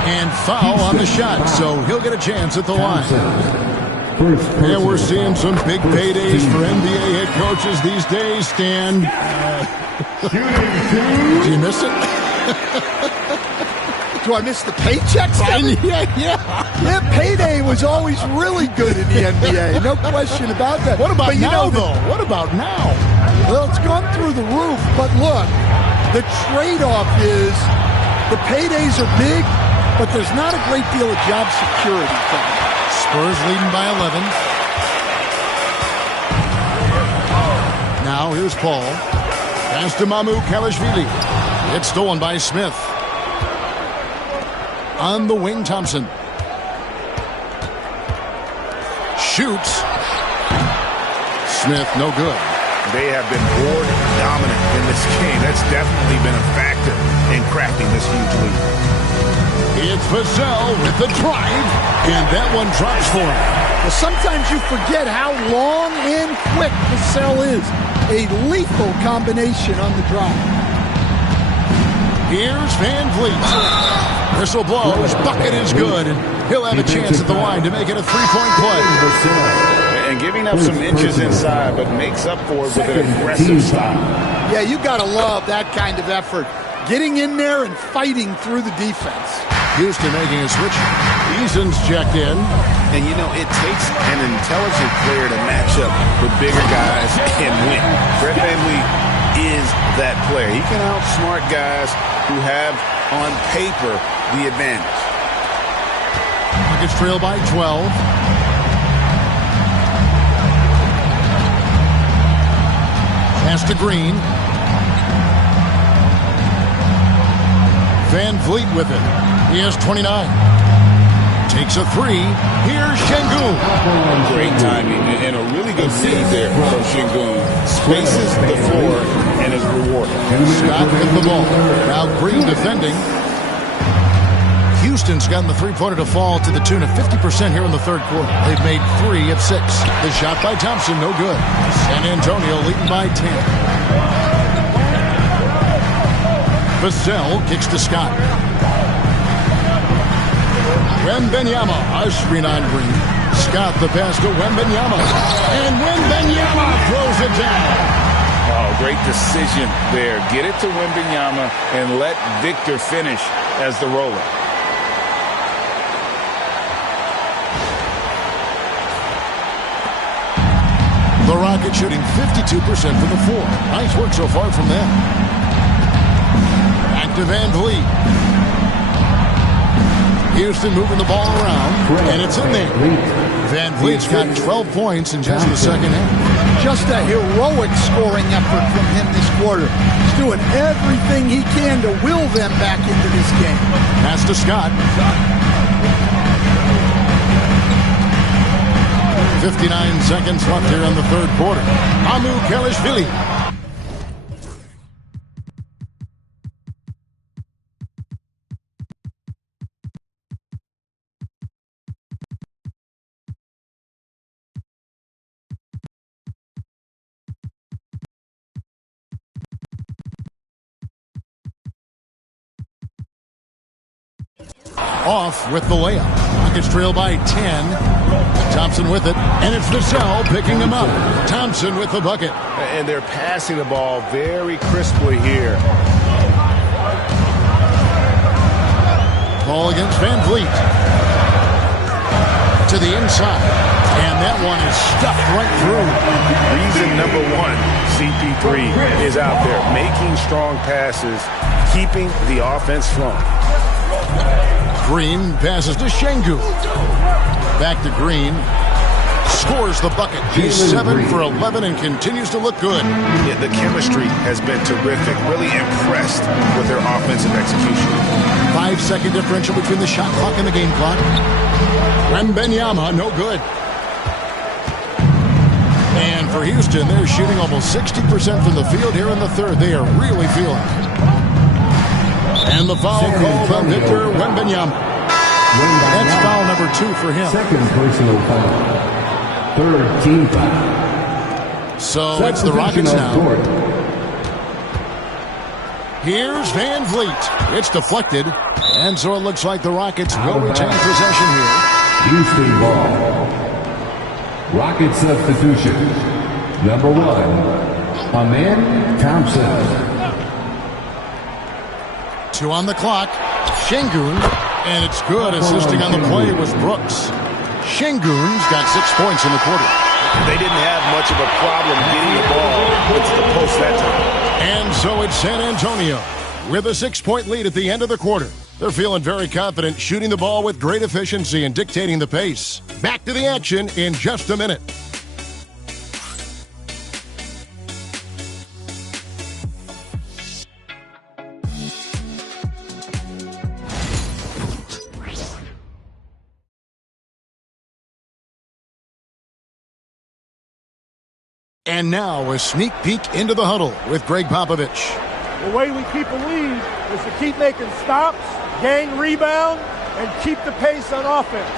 And foul on the shot, so he'll get a chance at the line. And we're seeing some big paydays for NBA head coaches these days, Stan. Did you miss it? Do I miss the paychecks? Yeah. Payday was always really good in the NBA. No question about that. What about now, though? What about now? Well, it's gone through the roof. But look, the trade-off is the paydays are big, but there's not a great deal of job security. Spurs leading by 11. Now here's Paul. Pass to Mamu Kelishvili. It's stolen by Smith. On the wing, Thompson. Shoots. Smith, no good. They have been board dominant in this game. That's definitely been a factor in crafting this huge lead. It's Vassell with the drive, and that one drops for him. Well, sometimes you forget how long and quick Vassell is. A lethal combination on the drive. Here's Van Vliet. Whistle blows, bucket is good, and he'll have a chance at the line to make it a three-point play. And giving up some inches inside, but makes up for it with an aggressive style. Yeah, you got to love that kind of effort. Getting in there and fighting through the defense. Houston making a switch. Eason's checked in. And, you know, it takes an intelligent player to match up with bigger guys and win. Fred VanVleet is that player. He can outsmart guys who have, on paper, the advantage. Rockets trail by 12. Pass to Green. Van Vliet with it. He has 29. Takes a three. Here's Şengün. Great timing and a really good feed there from Şengün. Spaces the floor and is rewarded. Scott with the ball. Now Green defending. Houston's gotten the three-pointer to fall to the tune of 50% here in the third quarter. They've made 3 of 6. The shot by Thompson, no good. San Antonio leading by 10. Vassell kicks to Scott. Wembanyama, a screen on Green. Scott the pass to Wembanyama. And Wembanyama throws it down. Oh, great decision there. Get it to Wembanyama and let Victor finish as the roller. The Rockets shooting 52% from the floor. Nice work so far from them. Back to Van Vliet. Houston moving the ball around, and it's in there. Van Vliet's got 12 points in just the second half. Just a heroic scoring effort from him this quarter. He's doing everything he can to will them back into this game. Pass to Scott. 59 seconds left here in the third quarter. Amu Kelishvili. Off with the layup. Rockets trail by 10. Thompson with it, and it's Vassell picking him up. Thompson with the bucket. And they're passing the ball very crisply here. Ball against Van Vliet. To the inside. And that one is stuffed right through. Reason number 1, CP3 is out there making strong passes, keeping the offense flowing. Green passes to Şengün. Back to Green. Scores the bucket. He's 7 for 11 and continues to look good. Yeah, the chemistry has been terrific. Really impressed with their offensive execution. 5-second differential between the shot clock and the game clock. Wembanyama, no good. And for Houston, they're shooting almost 60% from the field here in the third. They are really feeling it. And the foul called on Victor Wembanyama. That's foul number 2 for him. Second personal foul. Third team foul. So it's the Rockets now. Here's Van Vliet. It's deflected. And so it looks like the Rockets will retain possession here. Houston ball. Rocket substitution. Number 1, Amen Thompson. 2 on the clock. Şengün, and it's good. Assisting on the play was Brooks. Şengün's got 6 points in the quarter. They didn't have much of a problem getting the ball into the post that time. And so it's San Antonio with a 6-point lead at the end of the quarter. They're feeling very confident, shooting the ball with great efficiency and dictating the pace. Back to the action in just a minute. And now a sneak peek into the huddle with Greg Popovich. The way we keep a lead is to keep making stops, gain rebound, and keep the pace on offense.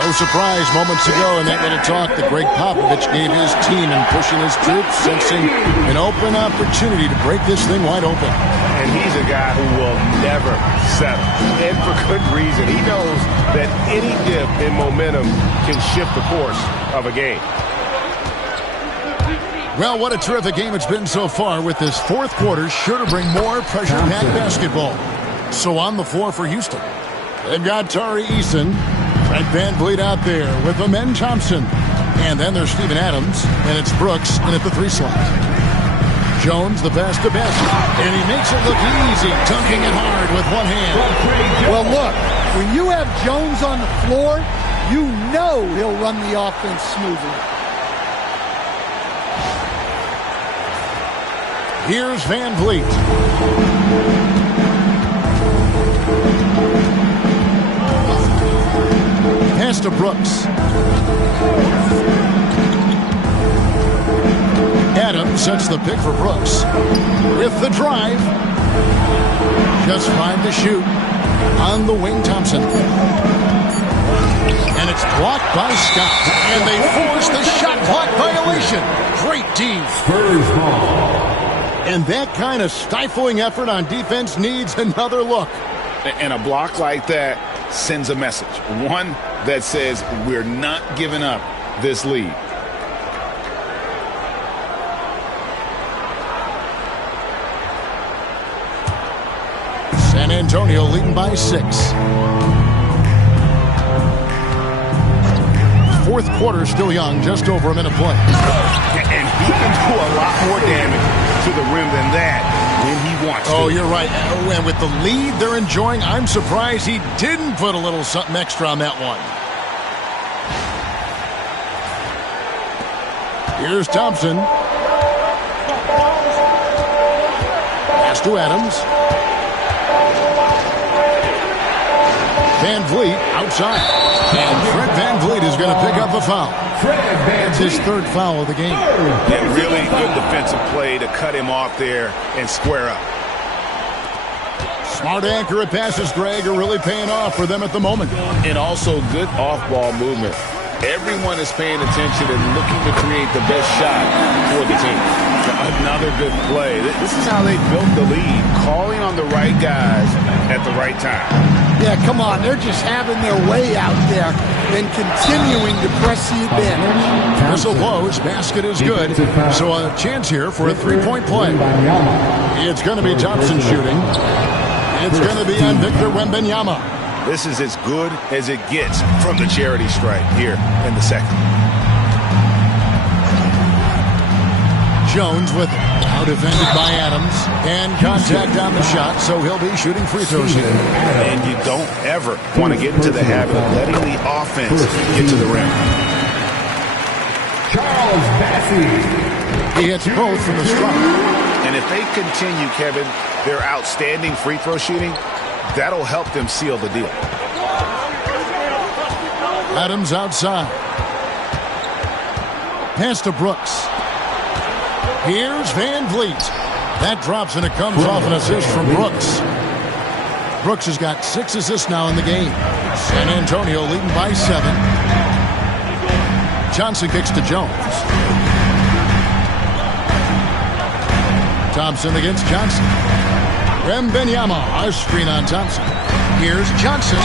No surprise moments ago in that minute talk that Greg Popovich gave his team in pushing his troops, sensing an open opportunity to break this thing wide open. And he's a guy who will never settle. And for good reason. He knows that any dip in momentum can shift the course of a game. Well, what a terrific game it's been so far, with this fourth quarter sure to bring more pressure-packed basketball. So on the floor for Houston, they've got Tari Eason, Fred Van Vliet out there with Amen Thompson. And then there's Steven Adams, and it's Brooks in at the 3 slot. Jones, the pass to basket, and he makes it look easy, dunking it hard with one hand. Well, look, when you have Jones on the floor, you know he'll run the offense smoothly. Here's Van Vliet. Pass to Brooks. Adams sets the pick for Brooks. With the drive. Just 5 to shoot. On the wing, Thompson. And it's blocked by Scott. And they force the shot clock violation. Great D. Spurs ball. And that kind of stifling effort on defense needs another look. And a block like that sends a message. One that says we're not giving up this lead. San Antonio leading by 6. Fourth quarter still young, just over a minute play. And he can do a lot more damage to the rim than that when he wants to. Oh, you're right. And with the lead they're enjoying, I'm surprised he didn't put a little something extra on that one. Here's Thompson. Pass to Adams. Van Vliet outside. And Fred Van Vliet is going to pick up a foul. That's his 3rd foul of the game. Yeah, really good defensive play to cut him off there and square up. Smart accurate passes, Greg, are really paying off for them at the moment. And also good off-ball movement. Everyone is paying attention and looking to create the best shot for the team. Another good play. This is how they built the lead, calling on the right guys at the right time. Yeah, come on. They're just having their way out there and continuing to press the advantage. Whistle blows. Basket is good. So a chance here for a 3-point play. It's going to be Thompson shooting. It's going to be on Victor Wembanyama. This is as good as it gets from the charity stripe here in the second. Jones with it. Now defended by Adams. And contact on the shot, so he'll be shooting free throws here. And you don't ever want to get into the habit of letting the offense get to the rim. Charles Bassey. He hits both from the stripe. And if they continue, Kevin, their outstanding free throw shooting, that'll help them seal the deal. Adams outside. Pass to Brooks. Here's Van Vliet. That drops and it comes off an assist from Brooks. Brooks has got 6 assists now in the game. San Antonio leading by 7. Johnson kicks to Jones. Thompson against Johnson. Wembanyama, a screen on Thompson. Here's Johnson.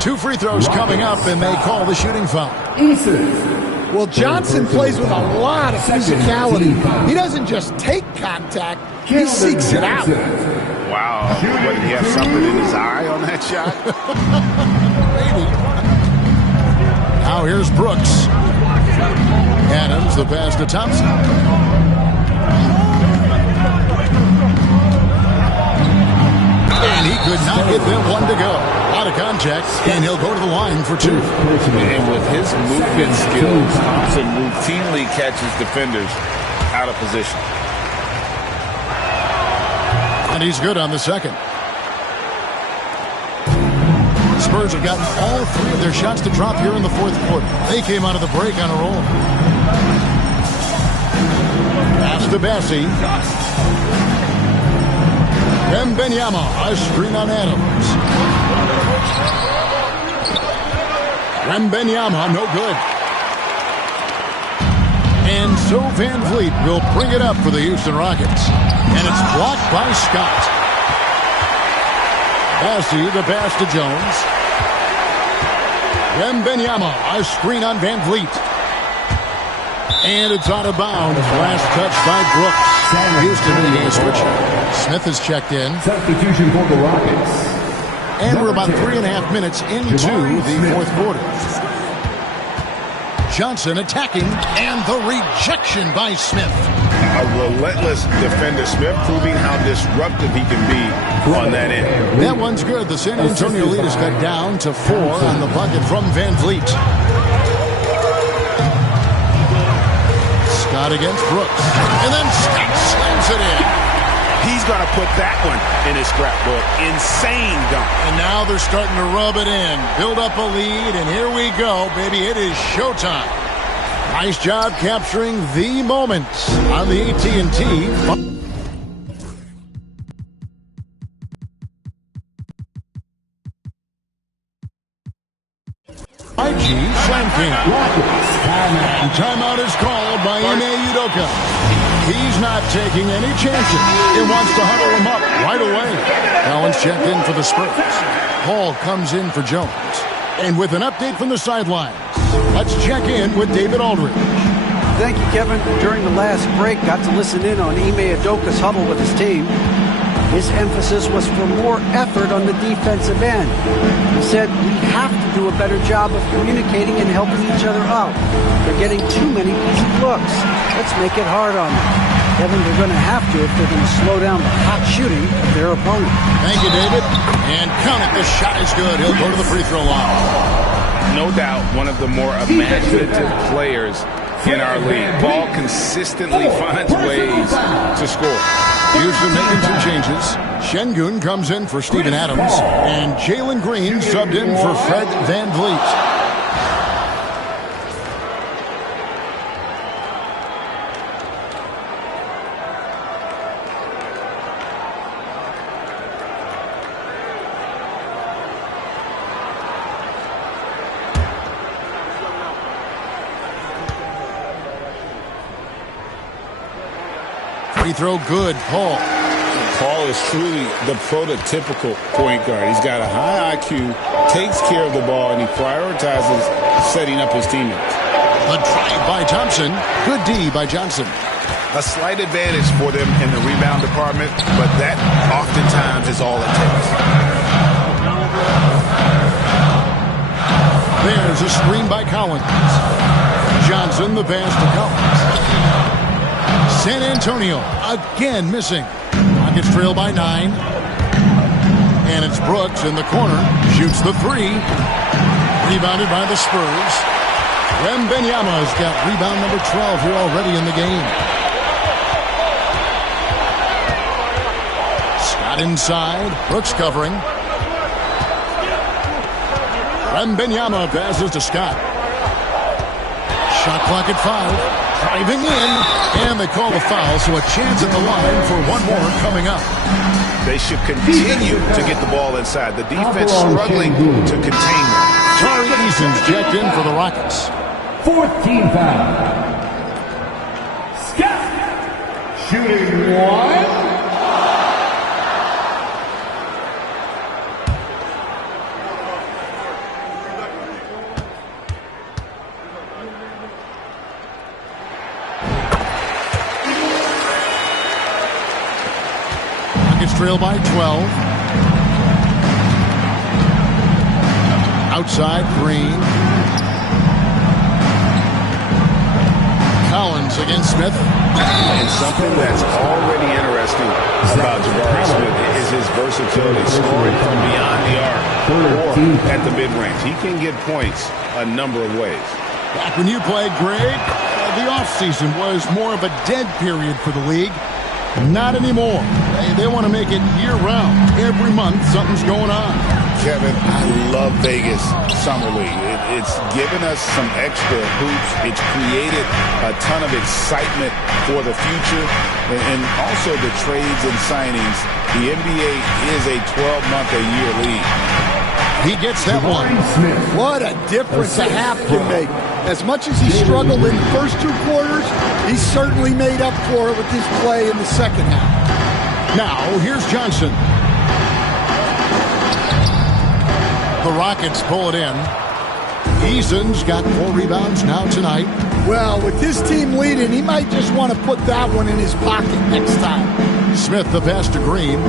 2 free throws coming up, and they call the shooting foul. Well, Johnson plays with a lot of physicality. He doesn't just take contact, he seeks it out. Wow. What, did he have something in his eye on that shot? Maybe. Now here's Brooks. Adams, the pass to Thompson. And he could not get that one to go. Out of contact, and he'll go to the line for 2. And with his movement skills, Thompson routinely catches defenders out of position. And he's good on the second. Spurs have gotten all 3 of their shots to drop here in the 4th quarter. They came out of the break on a roll. Pass to Bassey. Wembanyama, a screen on Adams. Wembanyama, no good. And so Van Vliet will bring it up for the Houston Rockets. And it's blocked by Scott. Bassey, the pass to Jones. Wembanyama, a screen on Van Vliet. And it's out of bounds. Last touch by Brooks. Houston making a switch. Smith has checked in. Substitution for the Rockets. And we're about 3.5 minutes into the 4th quarter. Johnson attacking, and the rejection by Smith. A relentless defender, Smith, proving how disruptive he can be on that end. That one's good. The San Antonio lead is cut down to 4 on the bucket from Van Vliet. Scott against Brooks. And then Scott slams it in. He's going to put that one in his scrapbook. Insane dunk. And now they're starting to rub it in. Build up a lead, and here we go, baby. It is showtime. Nice job capturing the moments on the AT&T. IG Slam King. And timeout is called by Ime Udoka. He's not taking any chances. He wants to huddle him up right away. Collins checked in for the Spurs. Hall comes in for Jones. And with an update from the sidelines, let's check in with David Aldridge. Thank you, Kevin. During the last break, got to listen in on Ime Udoka's huddle with his team. His emphasis was for more effort on the defensive end. He said, we have to do a better job of communicating and helping each other out. They're getting too many easy looks. Let's make it hard on them. Kevin, they're going to have to if they're going to slow down the hot shooting of their opponent. Thank you, David. And count it. The shot is good. He'll go to the free throw line. No doubt one of the more imaginative players in our league. Ball consistently finds ways to score. Houston making two changes. Şengün comes in for Steven Adams, and Jalen Green subbed in for Fred VanVleet. Free throw good, Paul. Paul is truly the prototypical point guard. He's got a high IQ, takes care of the ball, and he prioritizes setting up his teammates. A drive by Thompson. Good D by Johnson. A slight advantage for them in the rebound department, but that oftentimes is all it takes. There's a screen by Collins. Johnson, the pass to Collins. San Antonio again missing. Rockets trail by 9. And it's Brooks in the corner. Shoots the 3. Rebounded by the Spurs. Wembanyama's got rebound number 12 here already in the game. Scott inside. Brooks covering. Wembanyama passes to Scott. Shot clock at 5. Driving in, and they call the foul, so a chance at the line for one more coming up. They should continue to get the ball inside. The defense struggling to contain them. Tari Eason's checked in for the Rockets. 4th team foul. Scott, shooting 1. Trail by 12. Outside, Green. Collins against Smith. And something that's already interesting about Jabari Smith is his versatility, scoring from beyond the arc or at the mid-range. He can get points a number of ways. Back when you played, Greg, the offseason was more of a dead period for the league. Not anymore. They want to make it year-round. Every month, something's going on. Kevin, I love Vegas Summer League. It's given us some extra hoops. It's created a ton of excitement for the future. And also the trades and signings. The NBA is a 12-month-a-year league. He gets that one. What a difference a half can make. As much as he struggled in the first 2 quarters, he certainly made up for it with his play in the second half. Now, here's Johnson. The Rockets pull it in. Eason's got 4 rebounds now tonight. Well, with this team leading, he might just want to put that one in his pocket next time. Smith the pass to Green.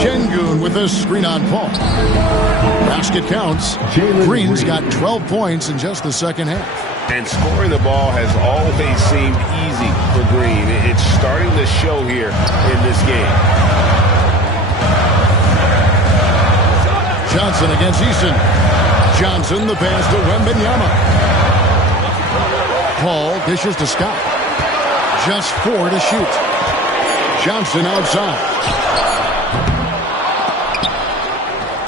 Şengün with a screen on Paul. Basket counts. Green's got 12 points in just the second half. And scoring the ball has always seemed easy for Green. It's starting to show here in this game. Johnson against Easton. Johnson the pass to Wembanyama. Paul dishes to Scott. Just 4 to shoot. Johnson outside.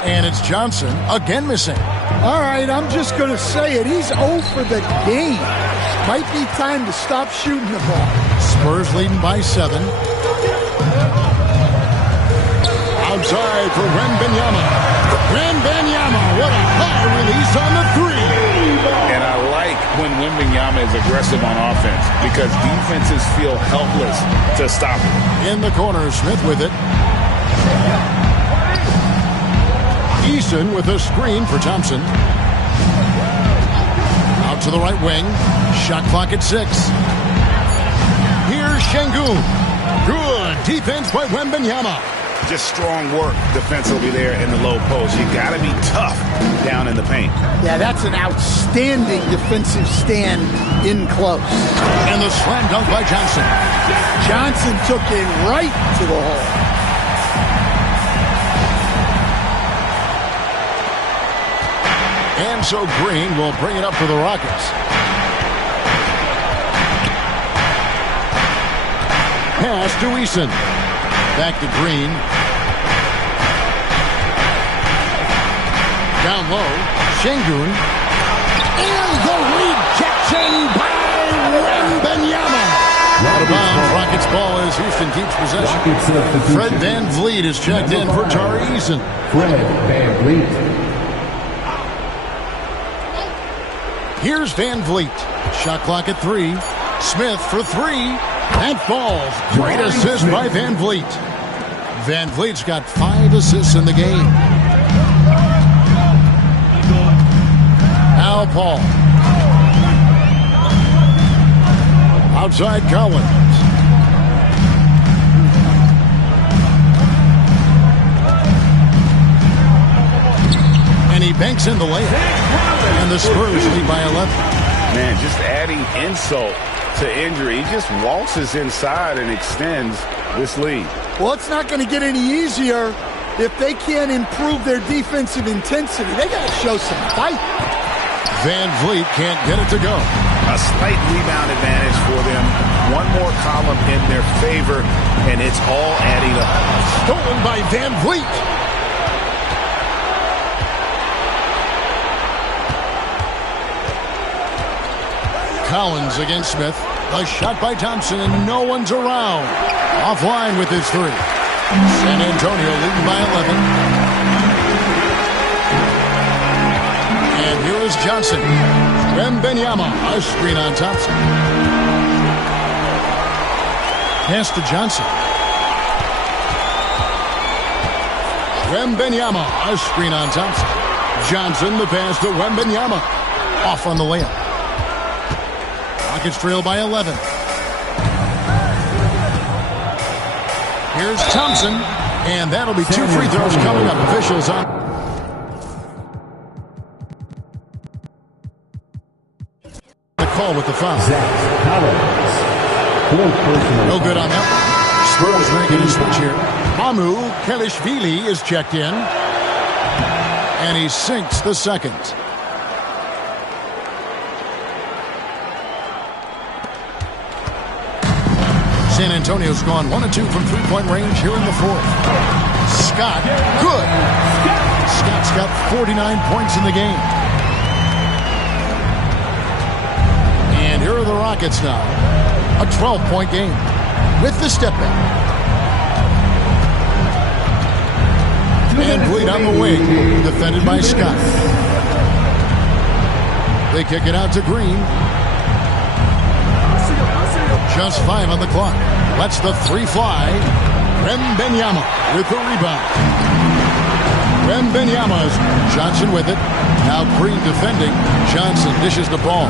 And it's Johnson again missing. All right, I'm just going to say it. He's 0 for the game. Might be time to stop shooting the ball. Spurs leading by 7. Outside for Wembanyama. Wembanyama, what a high release on the 3. And I like when Wembanyama is aggressive on offense because defenses feel helpless to stop him. In the corner, Smith with it. Eason with a screen for Thompson. Out to the right wing. Shot clock at 6. Here's Şengün. Good defense by Wembanyama. Just strong work defensively there in the low post. You got to be tough down in the paint. Yeah, that's an outstanding defensive stand in close. And the slam dunk by Johnson. Johnson took it right to the hole. And so Green will bring it up for the Rockets. Pass to Eason. Back to Green. Down low. Şengün. And the rejection by Wembanyama. Out of bounds. Rockets ball as Houston keeps possession. Fred VanVleet is checked in for Tari Eason. Fred VanVleet. Here's VanVleet. Shot clock at 3. Smith for 3. And falls. Great assist by VanVleet. VanVleet's got 5 assists in the game. Now Paul. Outside Collins. And he banks in the layup. And the Spurs lead by 11. Man, just adding insult to injury. He just waltzes inside and extends this lead. Well, it's not going to get any easier if they can't improve their defensive intensity. They got to show some fight. VanVleet can't get it to go. A slight rebound advantage for them. One more column in their favor, and it's all adding up. Stolen by VanVleet. Collins against Smith. A shot by Thompson, and no one's around. Offline with his 3. San Antonio leading by 11. And here is Johnson. Wembanyama, a screen on Thompson. Pass to Johnson. Wembanyama, a screen on Thompson. Johnson, the pass to Wembanyama. Off on the layup. Rockets trail by 11. Here's Thompson, and that'll be 2 free throws coming up. Officials on. The call with the foul. No good on that. Spurs making a switch here. Mamu Kelishvili is checked in, and he sinks the second. San Antonio's gone 1 of 2 from three-point range here in the 4th. Scott, good. Scott's got 49 points in the game. And here are the Rockets now. A 12-point game with the step back. VanVleet on the wing, defended by Scott. They kick it out to Green. Just 5 on the clock. Lets the 3 fly. Wembanyama with the rebound. Wembanyama's Johnson with it. Now Green defending. Johnson dishes the ball.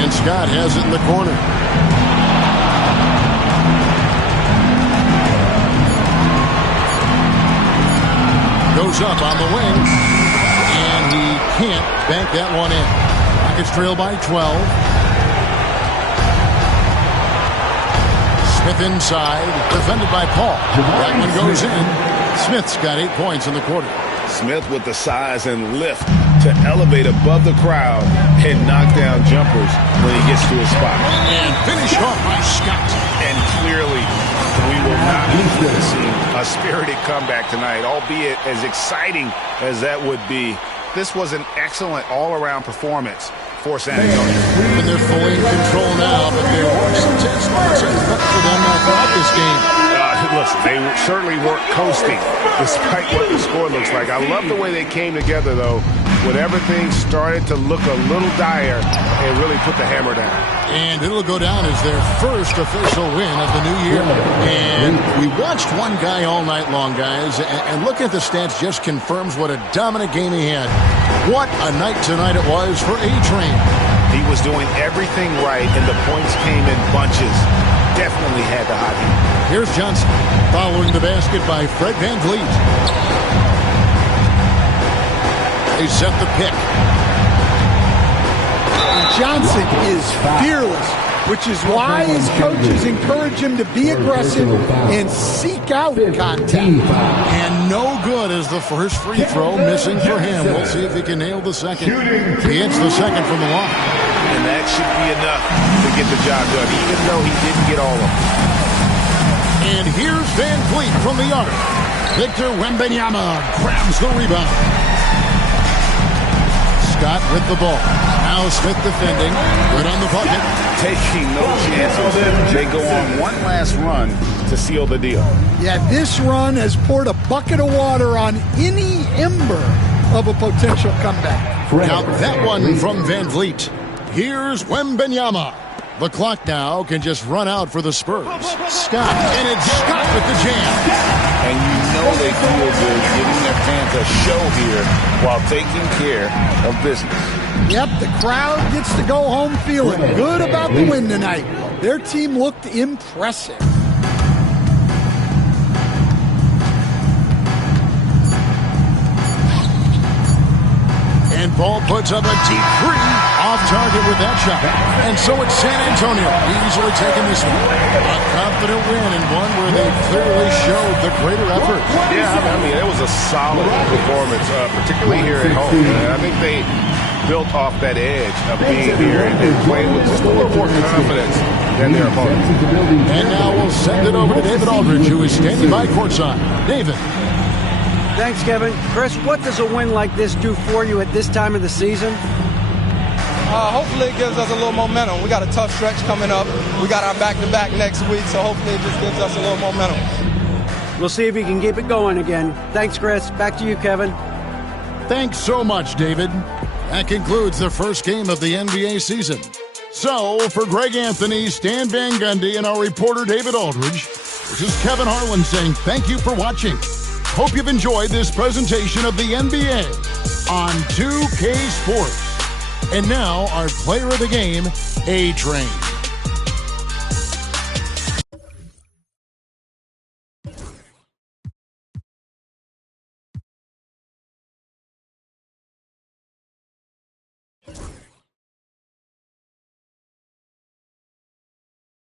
And Scott has it in the corner. Goes up on the wing. And he can't bank that one in. Rockets trail by 12. Smith inside, defended by Paul. That one goes in. Smith's got 8 points in the quarter. Smith with the size and lift to elevate above the crowd and knock down jumpers when he gets to his spot. And finished off by Scott. And clearly, we will not be witnessing a spirited comeback tonight, albeit as exciting as that would be. This was an excellent all-around performance for San Antonio. And they're fully in control now, but there were some tense moments for them throughout this game. Listen, they certainly weren't coasting despite what the score looks like. I love the way they came together, though, when everything started to look a little dire and really put the hammer down. And it'll go down as their first official win of the new year. And we watched one guy all night long, guys, and looking at the stats just confirms what a dominant game he had. What a night tonight it was for A-Train. He was doing everything right, and the points came in bunches. Definitely had the hot heat. Here's Johnson following the basket by Fred VanVleet. They set the pick. Johnson is fearless, which is why his coaches encourage him to be aggressive and seek out contact. And no good as the first free throw missing for him. We'll see if he can nail the second. He hits the second from the line. And that should be enough to get the job done, even though he didn't get all of them. And here's VanVleet from the arc. Victor Wembanyama grabs the rebound. Scott with the ball. Now Smith defending. Good on the bucket. Taking no chances. They go on one last run to seal the deal. Yeah, this run has poured a bucket of water on any ember of a potential comeback. Now that one from VanVleet. Here's Wembanyama. The clock now can just run out for the Spurs. Scott, and it's Scott with the jam. And you know they feel good giving their fans a show here while taking care of business. Yep, the crowd gets to go home feeling good about the win tonight. Their team looked impressive. And Ball puts up a deep three, off target with that shot. And so it's San Antonio easily taking this one. A confident win and one where they clearly showed the greater effort. Yeah, I mean, it was a solid performance, particularly here at home. I think they built off that edge of being here and playing with just a little more confidence than their opponents. And now we'll send it over to David Aldridge, who is standing by courtside. David. Thanks, Kevin. Chris, what does a win like this do for you at this time of the season? Hopefully it gives us a little momentum. We got a tough stretch coming up. We got our back-to-back next week, so hopefully it just gives us a little momentum. We'll see if he can keep it going again. Thanks, Chris. Back to you, Kevin. Thanks so much, David. That concludes the first game of the NBA season. So, for Greg Anthony, Stan Van Gundy, and our reporter David Aldridge, this is Kevin Harlan saying thank you for watching. Hope you've enjoyed this presentation of the NBA on 2K Sports. And now, our player of the game, A-Train.